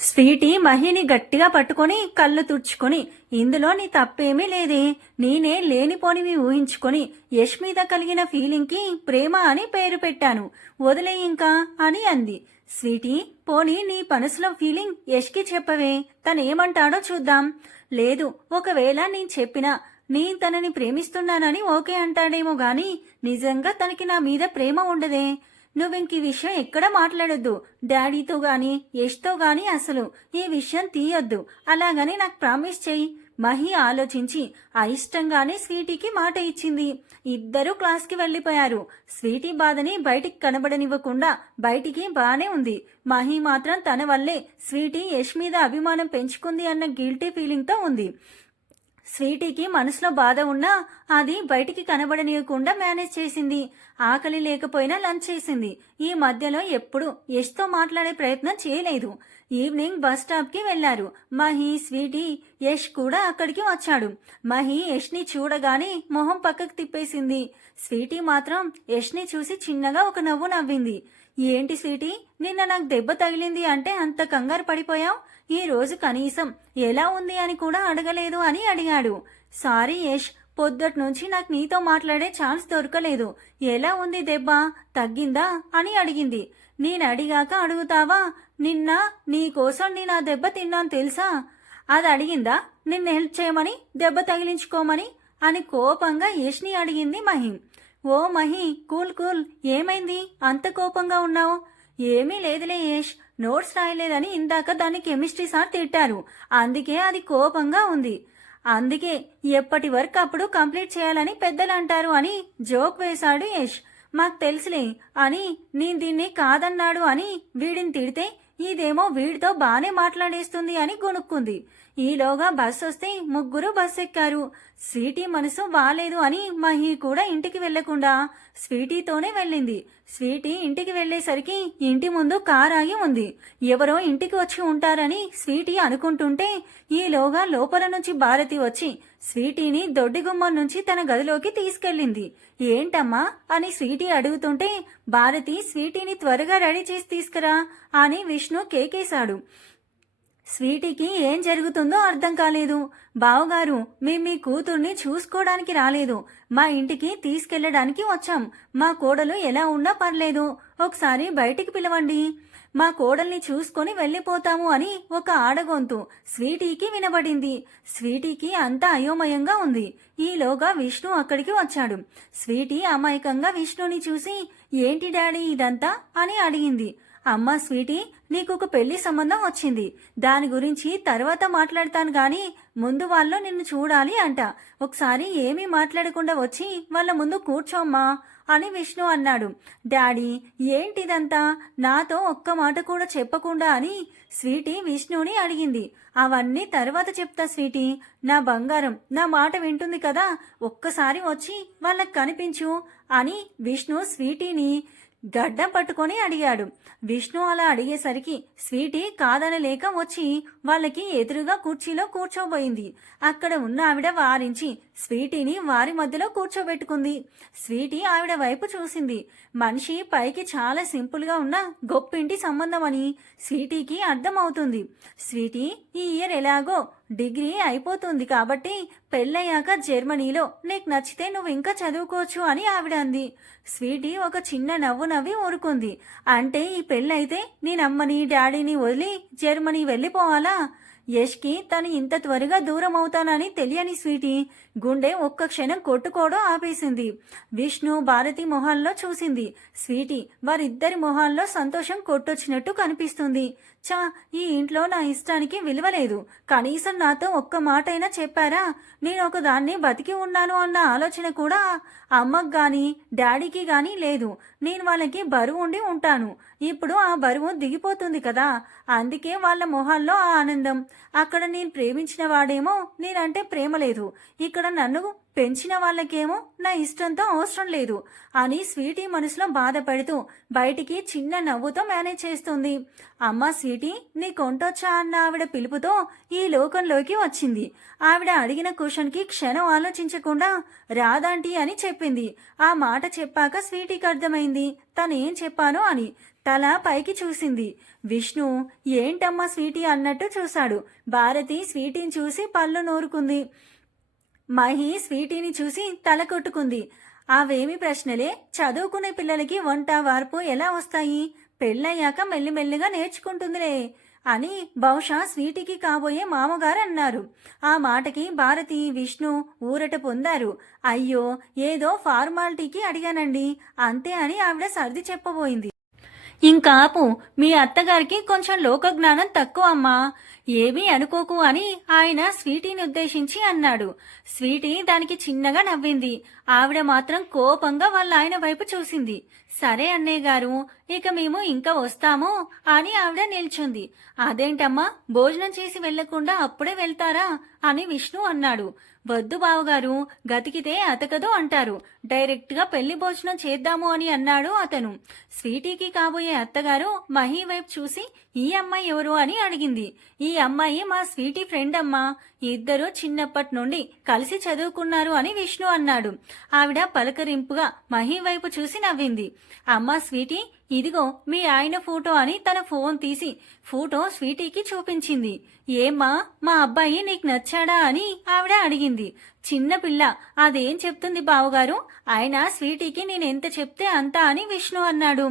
స్వీటీ మహిని గట్టిగా పట్టుకొని కళ్ళు తుడుచుకొని, ఇందులో నీ తప్పేమీ లేదే. నేనే లేనిపోనివి ఊహించుకొని యష్ మీద కలిగిన ఫీలింగ్ కి ప్రేమ అని పేరు పెట్టాను. వదిలే ఇంకా అని అంది. స్వీటీ, పోనీ నీ మనసులో ఫీలింగ్ యష్కి చెప్పవే, తనేమంటాడో చూద్దాం. లేదు, ఒకవేళ నేను చెప్పినా తనని ప్రేమిస్తున్నానని ఓకే అంటాడేమో గాని నిజంగా తనకి నా మీద ప్రేమ ఉండదే. నువ్వింక ఈ విషయం ఎక్కడ మాట్లాడొద్దు. డాడీతో గాని యష్తో గాని అసలు ఈ విషయం తీయొద్దు. అలాగని నాకు ప్రామిస్ చెయ్యి. మహి ఆలోచించి అయిష్టంగానే స్వీటీకి మాట ఇచ్చింది. ఇద్దరూ క్లాస్కి వెళ్లిపోయారు. స్వీటీ బాధని బయటికి కనబడనివ్వకుండా బయటికి బానే ఉంది. మహి మాత్రం తన వల్లే స్వీటీ యష్ మీద అభిమానం పెంచుకుంది అన్న గిల్టీ ఫీలింగ్తో ఉంది. స్వీటీకి మనసులో బాధ ఉన్నా అది బయటికి కనబడనీయకుండా మేనేజ్ చేసింది. ఆకలి లేకపోయినా లంచ్ చేసింది. ఈ మధ్యలో ఎప్పుడు యష్తో మాట్లాడే ప్రయత్నం చేయలేదు. ఈవినింగ్ బస్ స్టాప్ కి వెళ్లారు. మహి, స్వీటీ, యష్ కూడా అక్కడికి వచ్చాడు. మహి యష్ ని చూడగానే మొహం పక్కకు తిప్పేసింది. స్వీటీ మాత్రం యష్ ని చూసి చిన్నగా ఒక నవ్వు నవ్వింది. ఏంటి స్వీటీ, నిన్న నాకు దెబ్బ తగిలింది అంటే అంత కంగారు పడిపోయావు? ఈ రోజు కనీసం ఎలా ఉంది అని కూడా అడగలేదు అని అడిగాడు. సారీ యష్, పొద్దుటి నుంచి నాకు నీతో మాట్లాడే ఛాన్స్ దొరకలేదు. ఎలా ఉంది దెబ్బ, తగ్గిందా అని అడిగింది. నేను అడిగాక అడుగుతావా? నిన్న నీకోసం నేను ఆ దెబ్బ తిన్నాను తెలుసా? అది అడిగిందా నిన్ను హెల్ప్ చేయమని, దెబ్బ తగిలించుకోమని అని కోపంగా యష్ని అడిగింది మహి. ఓ మహి, కూల్ కూల్, ఏమైంది అంత కోపంగా ఉన్నావు? ఏమీ లేదులే యష్, నోట్స్ రాయలేదని ఇందాక దాన్ని కెమిస్ట్రీ సార్ తిట్టారు. అందుకే అది కోపంగా ఉంది. అందుకే ఎప్పటి వర్క్ అప్పుడు కంప్లీట్ చేయాలని పెద్దలు అంటారు అని జోక్ వేశాడు యష్. మాకు తెలుసులే అని నేను దీన్ని కాదన్నాడు అని వీడిని తిడితే ఇదేమో వీడితో బానే మాట్లాడేస్తుంది అని గొనుక్కుంది. ఈలోగా బస్ వస్తే ముగ్గురు బస్ ఎక్కారు. స్వీటీ మనసు బాలేదు అని మహి కూడా ఇంటికి వెళ్లకుండా స్వీటీతోనే వెళ్ళింది. స్వీటీ ఇంటికి వెళ్లేసరికి ఇంటి ముందు కార్ ఆగి ఉంది. ఎవరో ఇంటికి వచ్చి ఉంటారని స్వీటీ అనుకుంటుంటే ఈలోగా లోపల నుంచి భారతి వచ్చి స్వీటీని దొడ్డిగుమ్మం నుంచి తన గదిలోకి తీసుకెళ్ళింది. ఏంటమ్మా అని స్వీటీ అడుగుతుంటే భారతి స్వీటీని త్వరగా రెడీ చేసి తీసుకురా అని విష్ణు కేకేశాడు. స్వీటీకి ఏం జరుగుతుందో అర్థం కాలేదు. బావగారు, మేము మీ కూతుర్ని చూసుకోవడానికి రాలేదు, మా ఇంటికి తీసుకెళ్లడానికి వచ్చాం. మా కోడలు ఎలా ఉన్నా పర్లేదు, ఒకసారి బయటికి పిలవండి, మా కోడల్ని చూసుకొని వెళ్ళిపోతాము అని ఒక ఆడగొంతు స్వీటీకి వినబడింది. స్వీటీకి అంతా అయోమయంగా ఉంది. ఈలోగా విష్ణు అక్కడికి వచ్చాడు. స్వీటీ అమాయకంగా విష్ణుని చూసి ఏంటి డాడీ ఇదంతా అని అడిగింది. అమ్మా స్వీటీ, నీకు ఒక పెళ్లి సంబంధం వచ్చింది. దాని గురించి తర్వాత మాట్లాడతాను గాని ముందు వాళ్ళు నిన్ను చూడాలి అంట. ఒకసారి ఏమీ మాట్లాడకుండా వచ్చి వాళ్ళ ముందు కూర్చోమ్మా అని విష్ణు అన్నాడు. డాడీ, ఏంటిదంతా, నాతో ఒక్క మాట కూడా చెప్పకుండా అని స్వీటీ విష్ణుని అడిగింది. అవన్నీ తర్వాత చెప్తా స్వీటీ, నా బంగారం, నా మాట వింటుంది కదా, ఒక్కసారి వచ్చి వాళ్ళకి కనిపించు అని విష్ణు స్వీటీని గడ్డం పట్టుకొని అడిగాడు. విష్ణు అలా అడిగేసరికి స్వీటీ కాదనలేక వచ్చి వాళ్ళకి ఎదురుగా కుర్చీలో కూర్చోబోయింది. అక్కడ ఉన్న ఆవిడ వారించి స్వీటీని వారి మధ్యలో కూర్చోబెట్టుకుంది. స్వీటీ ఆవిడ వైపు చూసింది. మనిషి పైకి చాలా సింపుల్గా ఉన్న గొప్పింటి సంబంధం అని స్వీటీకి అర్థమవుతుంది. స్వీటీ, ఈ ఇయర్ ఎలాగో డిగ్రీ అయిపోతుంది కాబట్టి పెళ్ళయ్యాక జర్మనీలో నీకు నచ్చితే నువ్వు ఇంకా చదువుకోవచ్చు అని ఆవిడ అంది. స్వీటీ ఒక చిన్న నవ్వు నవ్వి ఊరుకుంది. అంటే ఈ పెళ్ళైతే నేనమ్మని డాడీని వదిలి జర్మనీ వెళ్ళిపోవాలా? యష్కి తను ఇంత త్వరగా దూరం అవుతానని తెలియని స్వీటీ గుండె ఒక్క క్షణం కొట్టుకోవడం ఆపేసింది. విష్ణు భారతి మొహాల్లో చూసింది. స్వీటీ వారిద్దరి మొహాల్లో సంతోషం కొట్టొచ్చినట్టు కనిపిస్తుంది. చా, ఈ ఇంట్లో నా ఇష్టానికి విలువ లేదు. కనీసం నాతో ఒక్క మాటైనా చెప్పారా? నేను ఒకదాన్ని బతికి ఉన్నాను అన్న ఆలోచన కూడా అమ్మకు గాని డాడీకి గాని లేదు. నేను వాళ్ళకి బరువు ఉండి ఉంటాను. ఇప్పుడు ఆ బరువు దిగిపోతుంది కదా, అందుకే వాళ్ళ మొహాల్లో ఆ ఆనందం. అక్కడ నేను ప్రేమించిన వాడేమో నేనంటే ప్రేమ లేదు, ఇక్కడ నన్ను పెంచిన వాళ్ళకేమో నా ఇష్టంతో అవసరం లేదు అని స్వీటీ మనసులో బాధపడుతూ బయటికి చిన్న నవ్వుతో మేనేజ్ చేస్తుంది. అమ్మా స్వీటీ, నీ కొంటొచ్చా అన్న ఆవిడ పిలుపుతో ఈ లోకంలోకి వచ్చింది. ఆవిడ అడిగిన క్వశ్చన్కి క్షణం ఆలోచించకుండా రాదాంటీ అని చెప్పింది. ఆ మాట చెప్పాక స్వీటీకి అర్థమైంది తనేం చెప్పానో అని. తల పైకి చూసింది. విష్ణు ఏంటమ్మా స్వీటీ అన్నట్టు చూశాడు. భారతి స్వీటీని చూసి పళ్ళు నూరుకుంది. మహి స్వీటీని చూసి తల కొట్టుకుంది. అవేమి ప్రశ్నలే, చదువుకునే పిల్లలకి వంట వార్పు ఎలా వస్తాయి? పెళ్ళయ్యాక మెల్లిమెల్లిగా నేర్చుకుంటుందిలే అని బహుశా స్వీటీకి కాబోయే మామగారు అన్నారు. ఆ మాటకి భారతి విష్ణు ఊరట పొందారు. అయ్యో, ఏదో ఫార్మాలిటీకి అడిగానండి అంతే అని ఆవిడ సర్ది చెప్పబోయింది. ఇంకాపు, మీ అత్తగారికి కొంచెం లోకజ్ఞానం తక్కువ అమ్మా, ఏమీ అనుకోకు అని ఆయన స్వీటీని ఉద్దేశించి అన్నాడు. స్వీటీ దానికి చిన్నగా నవ్వింది. ఆవిడ మాత్రం కోపంగా వాళ్ళ ఆయన వైపు చూసింది. సరే అన్నయ్య గారు, ఇక మేము ఇంకా వస్తాము అని ఆవిడ నిల్చుంది. అదేంటమ్మా, భోజనం చేసి వెళ్లకుండా అప్పుడే వెళ్తారా అని విష్ణు అన్నాడు. వద్దు బావగారు, గతికితే అతకదు అంటారు. డైరెక్ట్గా పెళ్లి భోజనం చేద్దాము అని అన్నాడు అతను. స్వీటీకి కాబోయే అత్తగారు మహి వైపు చూసి ఈ అమ్మాయి ఎవరు అని అడిగింది. ఈ అమ్మాయి మా స్వీటీ ఫ్రెండ్ అమ్మా, ఇద్దరు చిన్నప్పటి నుండి కలిసి చదువుకున్నారు అని విష్ణు అన్నాడు. ఆవిడ పలకరింపుగా మహి వైపు చూసి నవ్వింది. అమ్మా స్వీటీ, ఇదిగో మీ ఆయన ఫోటో అని తన ఫోన్ తీసి ఫోటో స్వీటీకి చూపించింది. ఏమ్మా, మా అబ్బాయి నీకు నచ్చాడా అని ఆవిడ అడిగింది. చిన్నపిల్ల అదేం చెప్తుంది బావగారు, ఆయన స్వీటీకి నేనెంత చెప్తే అంత అని విష్ణు అన్నాడు.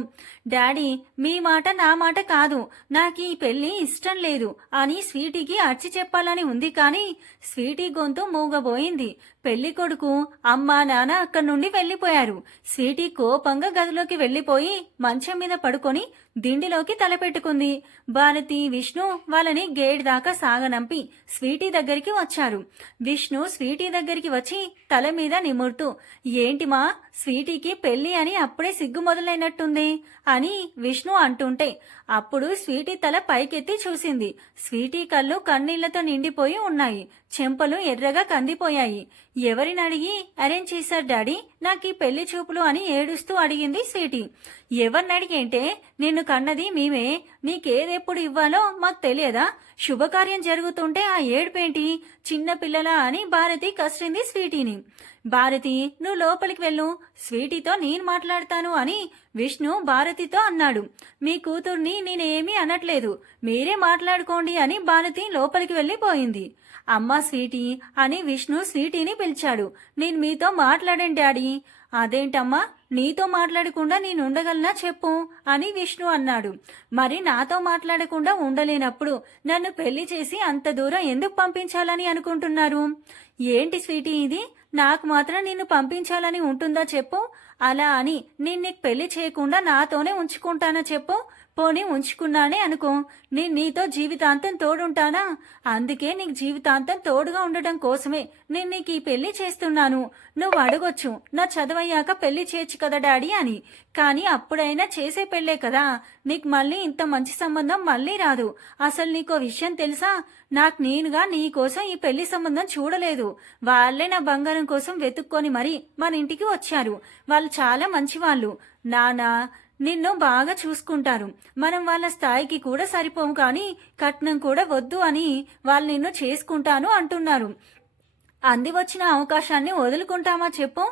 డాడీ, మీ మాట నా మాట కాదు, నాకు ఈ పెళ్లి ఇష్టం లేదు అని స్వీటీకి అర్చి చెప్పాలని ఉంది. కానీ స్వీటీ గొంతు మూగబోయింది. పెళ్లి కొడుకు అమ్మా నాన్న అక్కడి నుండి వెళ్లిపోయారు. స్వీటీ కోపంగా గదిలోకి వెళ్లిపోయి మంచం మీద పడుకొని దిండిలోకి తలపెట్టుకుంది. భారతి విష్ణు వాళ్ళని గేట్ దాకా సాగనంపి స్వీటీ దగ్గరికి వచ్చారు. విష్ణు స్వీటీ దగ్గరికి వచ్చి తల మీద నిమురుతూ, ఏంటిమా, స్వీటీకి పెళ్లి అని అప్పుడే సిగ్గు మొదలైనట్టుంది అని విష్ణు అంటుంటే అప్పుడు స్వీటీ తల పైకెత్తి చూసింది. స్వీటీ కళ్ళు కన్నీళ్లతో నిండిపోయి ఉన్నాయి. చెంపలు ఎర్రగా కందిపోయాయి. ఎవరిని అడిగి అరేంజ్ చేశారు డాడీ నాకు ఈ పెళ్లి చూపులు అని ఏడుస్తూ అడిగింది స్వీటీ. ఎవరిని అడిగేంటే, నిన్ను కన్నది మేమే, నీకేదెప్పుడు ఇవ్వాలో మాకు తెలియదా? శుభకార్యం జరుగుతుంటే ఆ ఏడుపేంటి చిన్న పిల్లలా అని భారతి కసిరింది స్వీటీని. భారతి, నువ్వు లోపలికి వెళ్ళు, స్వీటీతో నేను మాట్లాడతాను అని విష్ణు భారతితో అన్నాడు. మీ కూతుర్ని నేనేమీ అనట్లేదు, మీరే మాట్లాడుకోండి అని భారతి లోపలికి వెళ్ళిపోయింది. అమ్మా స్వీటీ అని విష్ణు స్వీటీని పిలిచాడు. నేను మీతో మాట్లాడాను డాడీ. అదేంటమ్మా, నీతో మాట్లాడకుండా నేను ఉండగలనా చెప్పు అని విష్ణు అన్నాడు. మరి నాతో మాట్లాడకుండా ఉండలేనప్పుడు నన్ను పెళ్లి చేసి అంత దూరం ఎందుకు పంపించాలని అనుకుంటున్నారు? ఏంటి స్వీటీ ఇది, నాకు మాత్రం నిన్ను పంపించాలని ఉంటుందా చెప్పు. అలా అని నేను నీకు పెళ్లి చేయకుండా నాతోనే ఉంచుకుంటానా చెప్పు. పోనీ ఉంచుకున్నానే అనుకో, నేను నీతో జీవితాంతం తోడుంటానా? అందుకే నీకు జీవితాంతం తోడుగా ఉండటం కోసమే నేను నీకు ఈ పెళ్లి చేస్తున్నాను. నువ్వు అడగొచ్చు, నా చదువయ్యాక పెళ్లి చేయొచ్చు కదా డాడీ అని. కానీ అప్పుడైనా చేసే పెళ్లే కదా, నీకు మళ్ళీ ఇంత మంచి సంబంధం మళ్ళీ రాదు. అసలు నీకో విషయం తెలుసా, నాకు నేనుగా నీ కోసం ఈ పెళ్లి సంబంధం చూడలేదు. వాళ్ళే నా బంగారం కోసం వెతుక్కొని మరీ మన ఇంటికి వచ్చారు. వాళ్ళు చాలా మంచివాళ్ళు. నాన్న, నిన్ను బాగా చూసుకుంటారు. మనం వాళ్ళ స్థాయికి కూడా సరిపోము కానీ కట్నం కూడా వద్దు అని వాళ్ళు నిన్ను చేసుకుంటాను అంటున్నారు. అంది వచ్చిన అవకాశాన్ని వదులుకుంటామా చెప్పు?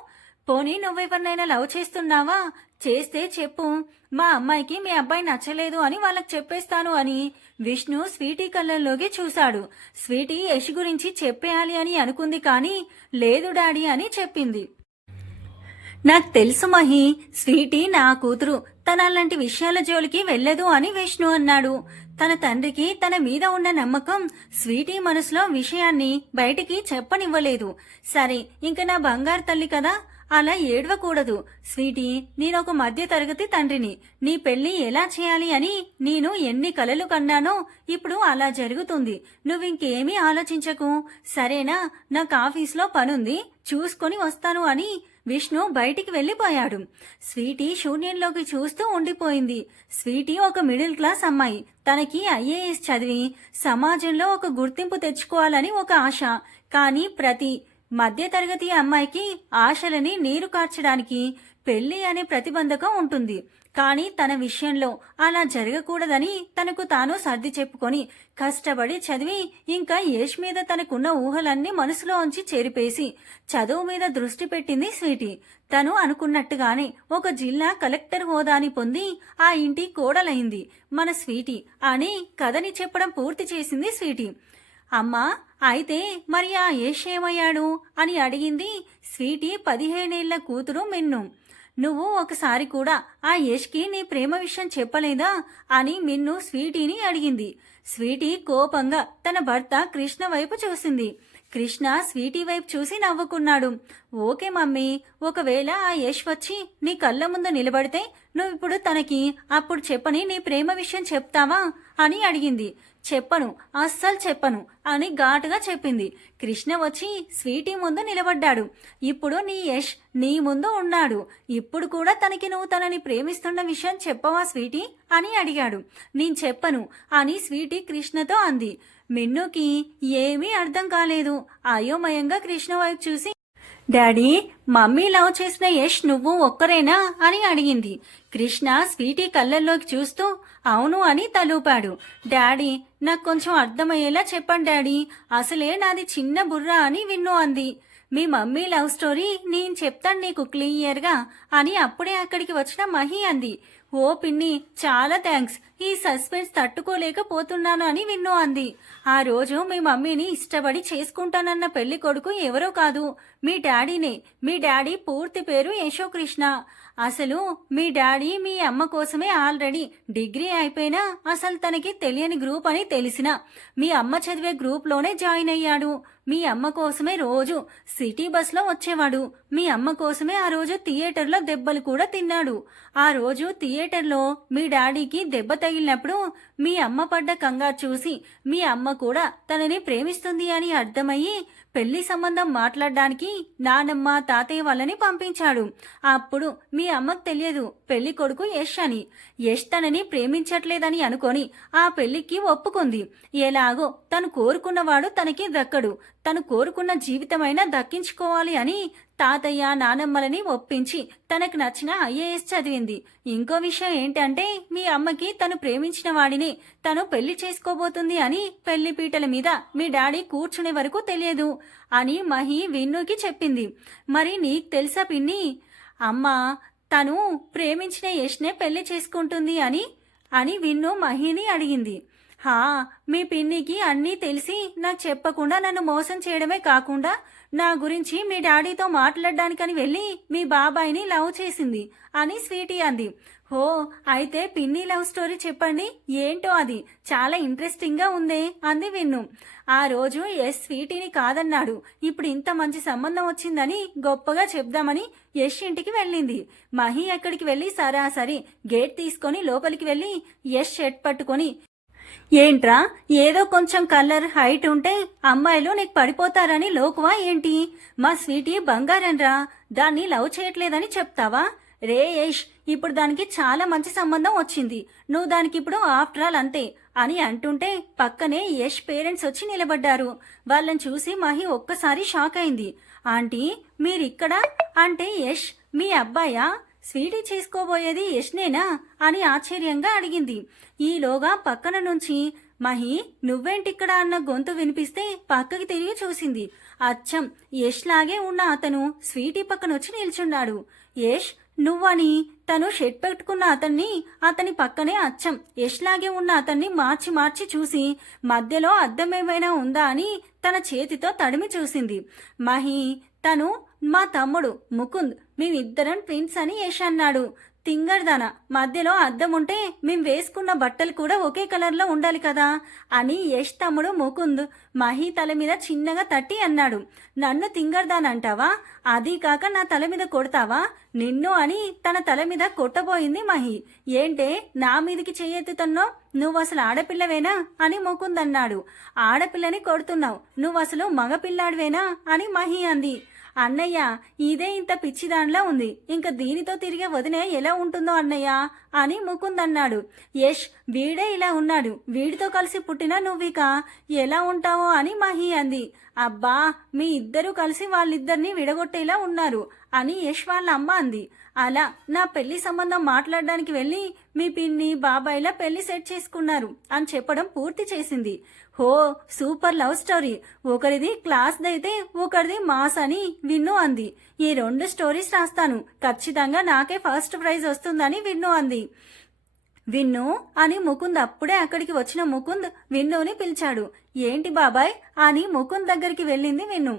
పోనీ నువ్వెవరినైనా లవ్ చేస్తున్నావా? చేస్తే చెప్పు. మా అమ్మాయికి మీ అబ్బాయి నచ్చలేదు అని వాళ్ళకి చెప్పేస్తాను అని విష్ణు స్వీటీ కళ్ళల్లోకి చూశాడు. స్వీటీ యష్ గురించి చెప్పేయాలి అని అనుకుంది కానీ లేదు డాడీ అని చెప్పింది. నాకు తెలుసు మహి, స్వీటీ నా కూతురు, తన అలాంటి విషయాల జోలికి వెళ్ళదు అని విష్ణు అన్నాడు. తన తండ్రికి తన మీద ఉన్న నమ్మకం స్వీటీ మనసులో విషయాన్ని బయటికి చెప్పనివ్వలేదు. సరే, ఇంక నా బంగారు తల్లి కదా, అలా ఏడవకూడదు. స్వీటీ, నేనొక మధ్య తరగతి తండ్రిని. నీ పెళ్లి ఎలా చేయాలి అని నేను ఎన్ని కలలు కన్నానో ఇప్పుడు అలా జరుగుతుంది. నువ్వింకేమీ ఆలోచించకు, సరేనా? నాకు ఆఫీస్లో పనుంది, చూసుకొని వస్తాను అని విష్ణు బయటికి వెళ్ళిపోయాడు. స్వీటీ శూన్యంలోకి చూస్తూ ఉండిపోయింది. స్వీటీ ఒక మిడిల్ క్లాస్ అమ్మాయి. తనకి ఐఏఎస్ చదివి సమాజంలో ఒక గుర్తింపు తెచ్చుకోవాలని ఒక ఆశ. కానీ ప్రతి మధ్యతరగతి అమ్మాయికి ఆశలని నీరు కార్చడానికి పెళ్లి అనే ప్రతిబంధకం ఉంటుంది. కానీ తన విషయంలో అలా జరగకూడదని తనకు తాను సర్ది చెప్పుకొని కష్టపడి చదివి ఇంకా యష్ మీద తనకున్న ఊహలన్నీ మనసులో ఉంచి చెరిపేసి చదువు మీద దృష్టి పెట్టింది స్వీటీ. తను అనుకున్నట్టుగానే ఒక జిల్లా కలెక్టర్ హోదాని పొంది ఆ ఇంటి కోడలైంది మన స్వీటీ అని కథని చెప్పడం పూర్తి చేసింది స్వీటీ. అమ్మా, అయితే మరి ఆ యష్ ఏమయ్యాడు అని అడిగింది స్వీటీ 15 ఏళ్ల కూతురు మిన్ను. నువ్వు ఒకసారి కూడా ఆ యష్కి నీ ప్రేమ విషయం చెప్పలేదా అని మిన్ను స్వీటీని అడిగింది. స్వీటీ కోపంగా తన భర్త కృష్ణ వైపు చూసింది. కృష్ణ స్వీటీ వైపు చూసి నవ్వుకున్నాడు. ఓకే మమ్మీ, ఒకవేళ ఆ యష్ వచ్చి నీ కళ్ళ ముందు నిలబడితే నువ్విప్పుడు తనకి అప్పుడు చెప్పని నీ ప్రేమ విషయం చెప్తావా అని అడిగింది. చెప్పను, అస్సలు చెప్పను అని ఘాటుగా చెప్పింది. కృష్ణ వచ్చి స్వీటీ ముందు నిలబడ్డాడు. ఇప్పుడు నీ యష్ నీ ముందు ఉన్నాడు. ఇప్పుడు కూడా తనకి నువ్వు తనని ప్రేమిస్తున్న విషయం చెప్పవా స్వీటీ అని అడిగాడు. నేను చెప్పను అని స్వీటీ కృష్ణతో అంది. మిన్నుకి ఏమీ అర్థం కాలేదు. అయోమయంగా కృష్ణ వైపు చూసి డాడీ, మమ్మీ లవ్ చేసిన యష్ నువ్వు ఒక్కరేనా అని అడిగింది. కృష్ణ స్వీటీ కళ్ళల్లోకి చూస్తూ అవును అని తలూపాడు. డాడీ, నాకు కొంచెం అర్థమయ్యేలా చెప్పండి డాడీ, అసలే నాది చిన్న బుర్ర అని విన్ను అంది. మీ మమ్మీ లవ్ స్టోరీ నేను చెప్తాను నీకు క్లియర్గా అని అప్పుడే అక్కడికి వచ్చిన మహి అంది. ఓ పిన్ని, చాలా థ్యాంక్స్, ఈ సస్పెన్స్ తట్టుకోలేకపోతున్నాను అని విన్ను అంది. ఆ రోజు మీ మమ్మీని ఇష్టపడి చేసుకుంటానన్న పెళ్లి కొడుకు ఎవరో కాదు, మీ డాడీనే. మీ డాడీ పూర్తి పేరు యశోకృష్ణ. అసలు మీ డాడీ మీ అమ్మ కోసమే ఆల్రెడీ డిగ్రీ అయిపోయినా అసలు తనకి తెలియని గ్రూప్ అని తెలిసిన మీ అమ్మ చదివే గ్రూప్లోనే జాయిన్ అయ్యాడు. మీ అమ్మ కోసమే రోజు సిటీ బస్లో వచ్చేవాడు. మీ అమ్మ కోసమే ఆ రోజు థియేటర్లో దెబ్బలు కూడా తిన్నాడు. ఆ రోజు థియేటర్లో మీ డాడీకి దెబ్బ తగిలినప్పుడు మీ అమ్మ పడ్డ కంగారు చూసి మీ అమ్మ కూడా తనని ప్రేమిస్తుంది అని అర్థమయ్యి పెళ్లి సంబంధం మాట్లాడడానికి నానమ్మ తాతయ్య వాళ్ళని పంపించాడు. అప్పుడు మీ అమ్మకు తెలియదు పెళ్లి కొడుకు యష్ అని. యష్ తనని ప్రేమించట్లేదని అనుకొని ఆ పెళ్లికి ఒప్పుకుంది. ఎలాగో తను కోరుకున్నవాడు తనకి దక్కడు, తను కోరుకున్న జీవితమైనా దక్కించుకోవాలి అని తాతయ్య నానమ్మలని ఒప్పించి తనకు నచ్చిన ఐఏఎస్ చదివింది. ఇంకో విషయం ఏంటంటే మీ అమ్మకి తను ప్రేమించిన వాడిని తను పెళ్లి చేసుకోబోతుంది అని పెళ్లి పీటల మీద మీ డాడీ కూర్చునే వరకు తెలియదు అని మహి విన్నుకి చెప్పింది. మరి నీకు తెలుసా పిన్ని, అమ్మ తను ప్రేమించిన యష్నే పెళ్లి చేసుకుంటుంది అని అని విన్ను మహిని అడిగింది. హా, మీ పిన్నికి అన్నీ తెలిసి నాకు చెప్పకుండా నన్ను మోసం చేయడమే కాకుండా నా గురించి మీ డాడీతో మాట్లాడడానికని వెళ్ళి మీ బాబాయిని లవ్ చేసింది అని స్వీటీ అంది. హో, అయితే పిన్ని లవ్ స్టోరీ చెప్పండి, ఏంటో అది చాలా ఇంట్రెస్టింగ్గా ఉందే అంది విన్ను. ఆ రోజు యష్ స్వీటీని కాదన్నాడు. ఇప్పుడు ఇంత మంచి సంబంధం వచ్చిందని గొప్పగా చెప్దామని యష్ ఇంటికి వెళ్ళింది. మహి అక్కడికి వెళ్ళి సరాసరి గేట్ తీసుకొని లోపలికి వెళ్ళి యష్ షర్ట్ పట్టుకొని ఏంట్రా, ఏదో కొంచెం కలర్ హైట్ ఉంటే అమ్మాయిలు నీకు పడిపోతారని లోకువా ఏంటి? మా స్వీటీ బంగారన్రా, దాన్ని లవ్ చేయట్లేదని చెప్తావా? రే యష్, ఇప్పుడు దానికి చాలా మంచి సంబంధం వచ్చింది, నువ్వు దానికి ఇప్పుడు ఆఫ్టర్ ఆల్ అంతే అని అంటుంటే పక్కనే యష్ పేరెంట్స్ వచ్చి నిలబడ్డారు. వాళ్ళని చూసి మహి ఒక్కసారి షాక్ అయింది. ఆంటీ, మీరిక్కడ అంటే యష్ మీ అబ్బాయా? స్వీటీ చేసుకోబోయేది యష్నేనా అని ఆశ్చర్యంగా అడిగింది. ఈలోగా పక్కన నుంచి మహి నువ్వేంటిక్కడ అన్న గొంతు వినిపిస్తే పక్కకి తిరిగి చూసింది. అచ్చం యష్ లాగే ఉన్న అతను స్వీటీ పక్కనొచ్చి నిల్చున్నాడు. యష్ నువ్వని తను షెడ్ పెట్టుకున్న అతని పక్కనే అచ్చం యష్ లాగే ఉన్న అతన్ని మార్చి మార్చి చూసి మధ్యలో అద్దమేమైనా ఉందా అని తన చేతితో తడిమి చూసింది. మహి తను మా తమ్ముడు ముకుంద్, మేమిద్దరం ట్విన్స్ అని యష్ అన్నాడు. తింగర్దాన, మధ్యలో అద్దం ఉంటే మేం వేసుకున్న బట్టలు కూడా ఒకే కలర్లో ఉండాలి కదా అని యష్ తమ్ముడు ముకుంద్ మహి తల మీద చిన్నగా తట్టి అన్నాడు. నన్ను తింగర్దానంటావా? అదీ కాక నా తల మీద కొడతావా? నిన్ను అని తన తల మీద కొట్టబోయింది మహి. ఏంటే నా మీదికి చెయ్యెత్తుతున్నావు? నువ్వు అసలు ఆడపిల్లవేనా అని ముకుంద్ అన్నాడు. ఆడపిల్లని కొడుతున్నావు, నువ్వు అసలు మగపిల్లాడివేనా అని మహి అంది. అన్నయ్య, ఇదే ఇంత పిచ్చిదానిలా ఉంది, ఇంక దీనితో తిరిగే వదినే ఎలా ఉంటుందో అన్నయ్య అని ముకుంద్ అన్నాడు. యష్ వీడే ఇలా ఉన్నాడు, వీడితో కలిసి పుట్టిన నువ్విక ఎలా ఉంటావో అని మహి అంది. అబ్బా, మీ ఇద్దరూ కలిసి వాళ్ళిద్దరినీ విడగొట్టేలా ఉన్నారు అని యష్ వాళ్ళ అమ్మ అంది. అలా నా పెళ్లి సంబంధం మాట్లాడడానికి వెళ్ళి మీ పిన్ని బాబాయ్లా పెళ్లి సెట్ చేసుకున్నారు అని చెప్పడం పూర్తి చేసింది. హో, సూపర్ లవ్ స్టోరీ. ఒకరిది క్లాస్దైతే ఒకరిది మాస్ అని విన్ను అంది. ఈ 2 స్టోరీస్ రాస్తాను, ఖచ్చితంగా నాకే ఫస్ట్ ప్రైజ్ వస్తుందని విన్ను అంది. విన్ను అని ముకుంద్ అప్పుడే అక్కడికి వచ్చిన ముకుంద్ విన్నుని పిలిచాడు. ఏంటి బాబాయ్ అని ముకుంద్ దగ్గరికి వెళ్ళింది విన్ను.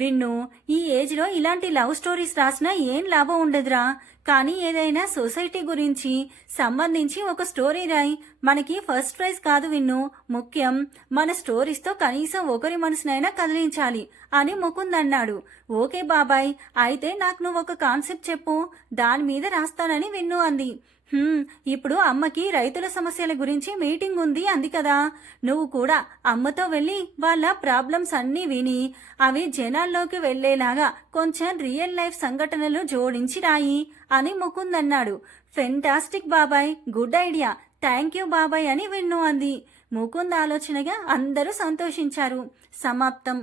విన్ను, ఈ ఏజ్లో ఇలాంటి లవ్ స్టోరీస్ రాసినా ఏం లాభం ఉండదురా, కానీ ఏదైనా సొసైటీ గురించి సంబంధించి ఒక స్టోరీ రాయి. మనకి ఫస్ట్ ప్రైజ్ కాదు విన్ను, ముఖ్యం మన స్టోరీస్తో కనీసం ఒకరి మనసునైనా కదిలించాలి అని ముకుంద్ అన్నాడు. ఓకే బాబాయ్, అయితే నాకు నువ్వు ఒక కాన్సెప్ట్ చెప్పు, దాని మీద రాస్తానని విన్ను అంది. ఇప్పుడు అమ్మకి రైతుల సమస్యల గురించి మీటింగ్ ఉంది అంది కదా, నువ్వు కూడా అమ్మతో వెళ్ళి వాళ్ళ ప్రాబ్లమ్స్ అన్నీ విని అవి జనాల్లోకి వెళ్లేలాగా కొంచెం రియల్ లైఫ్ సంఘటనలు జోడించి రాయి అని ముకుంద్ అన్నాడు. ఫెంటాస్టిక్ బాబాయ్, గుడ్ ఐడియా, థ్యాంక్ యూ బాబాయ్ అని విన్ను అంది. ముకుంద్ ఆలోచనగా అందరూ సంతోషించారు. సమాప్తం.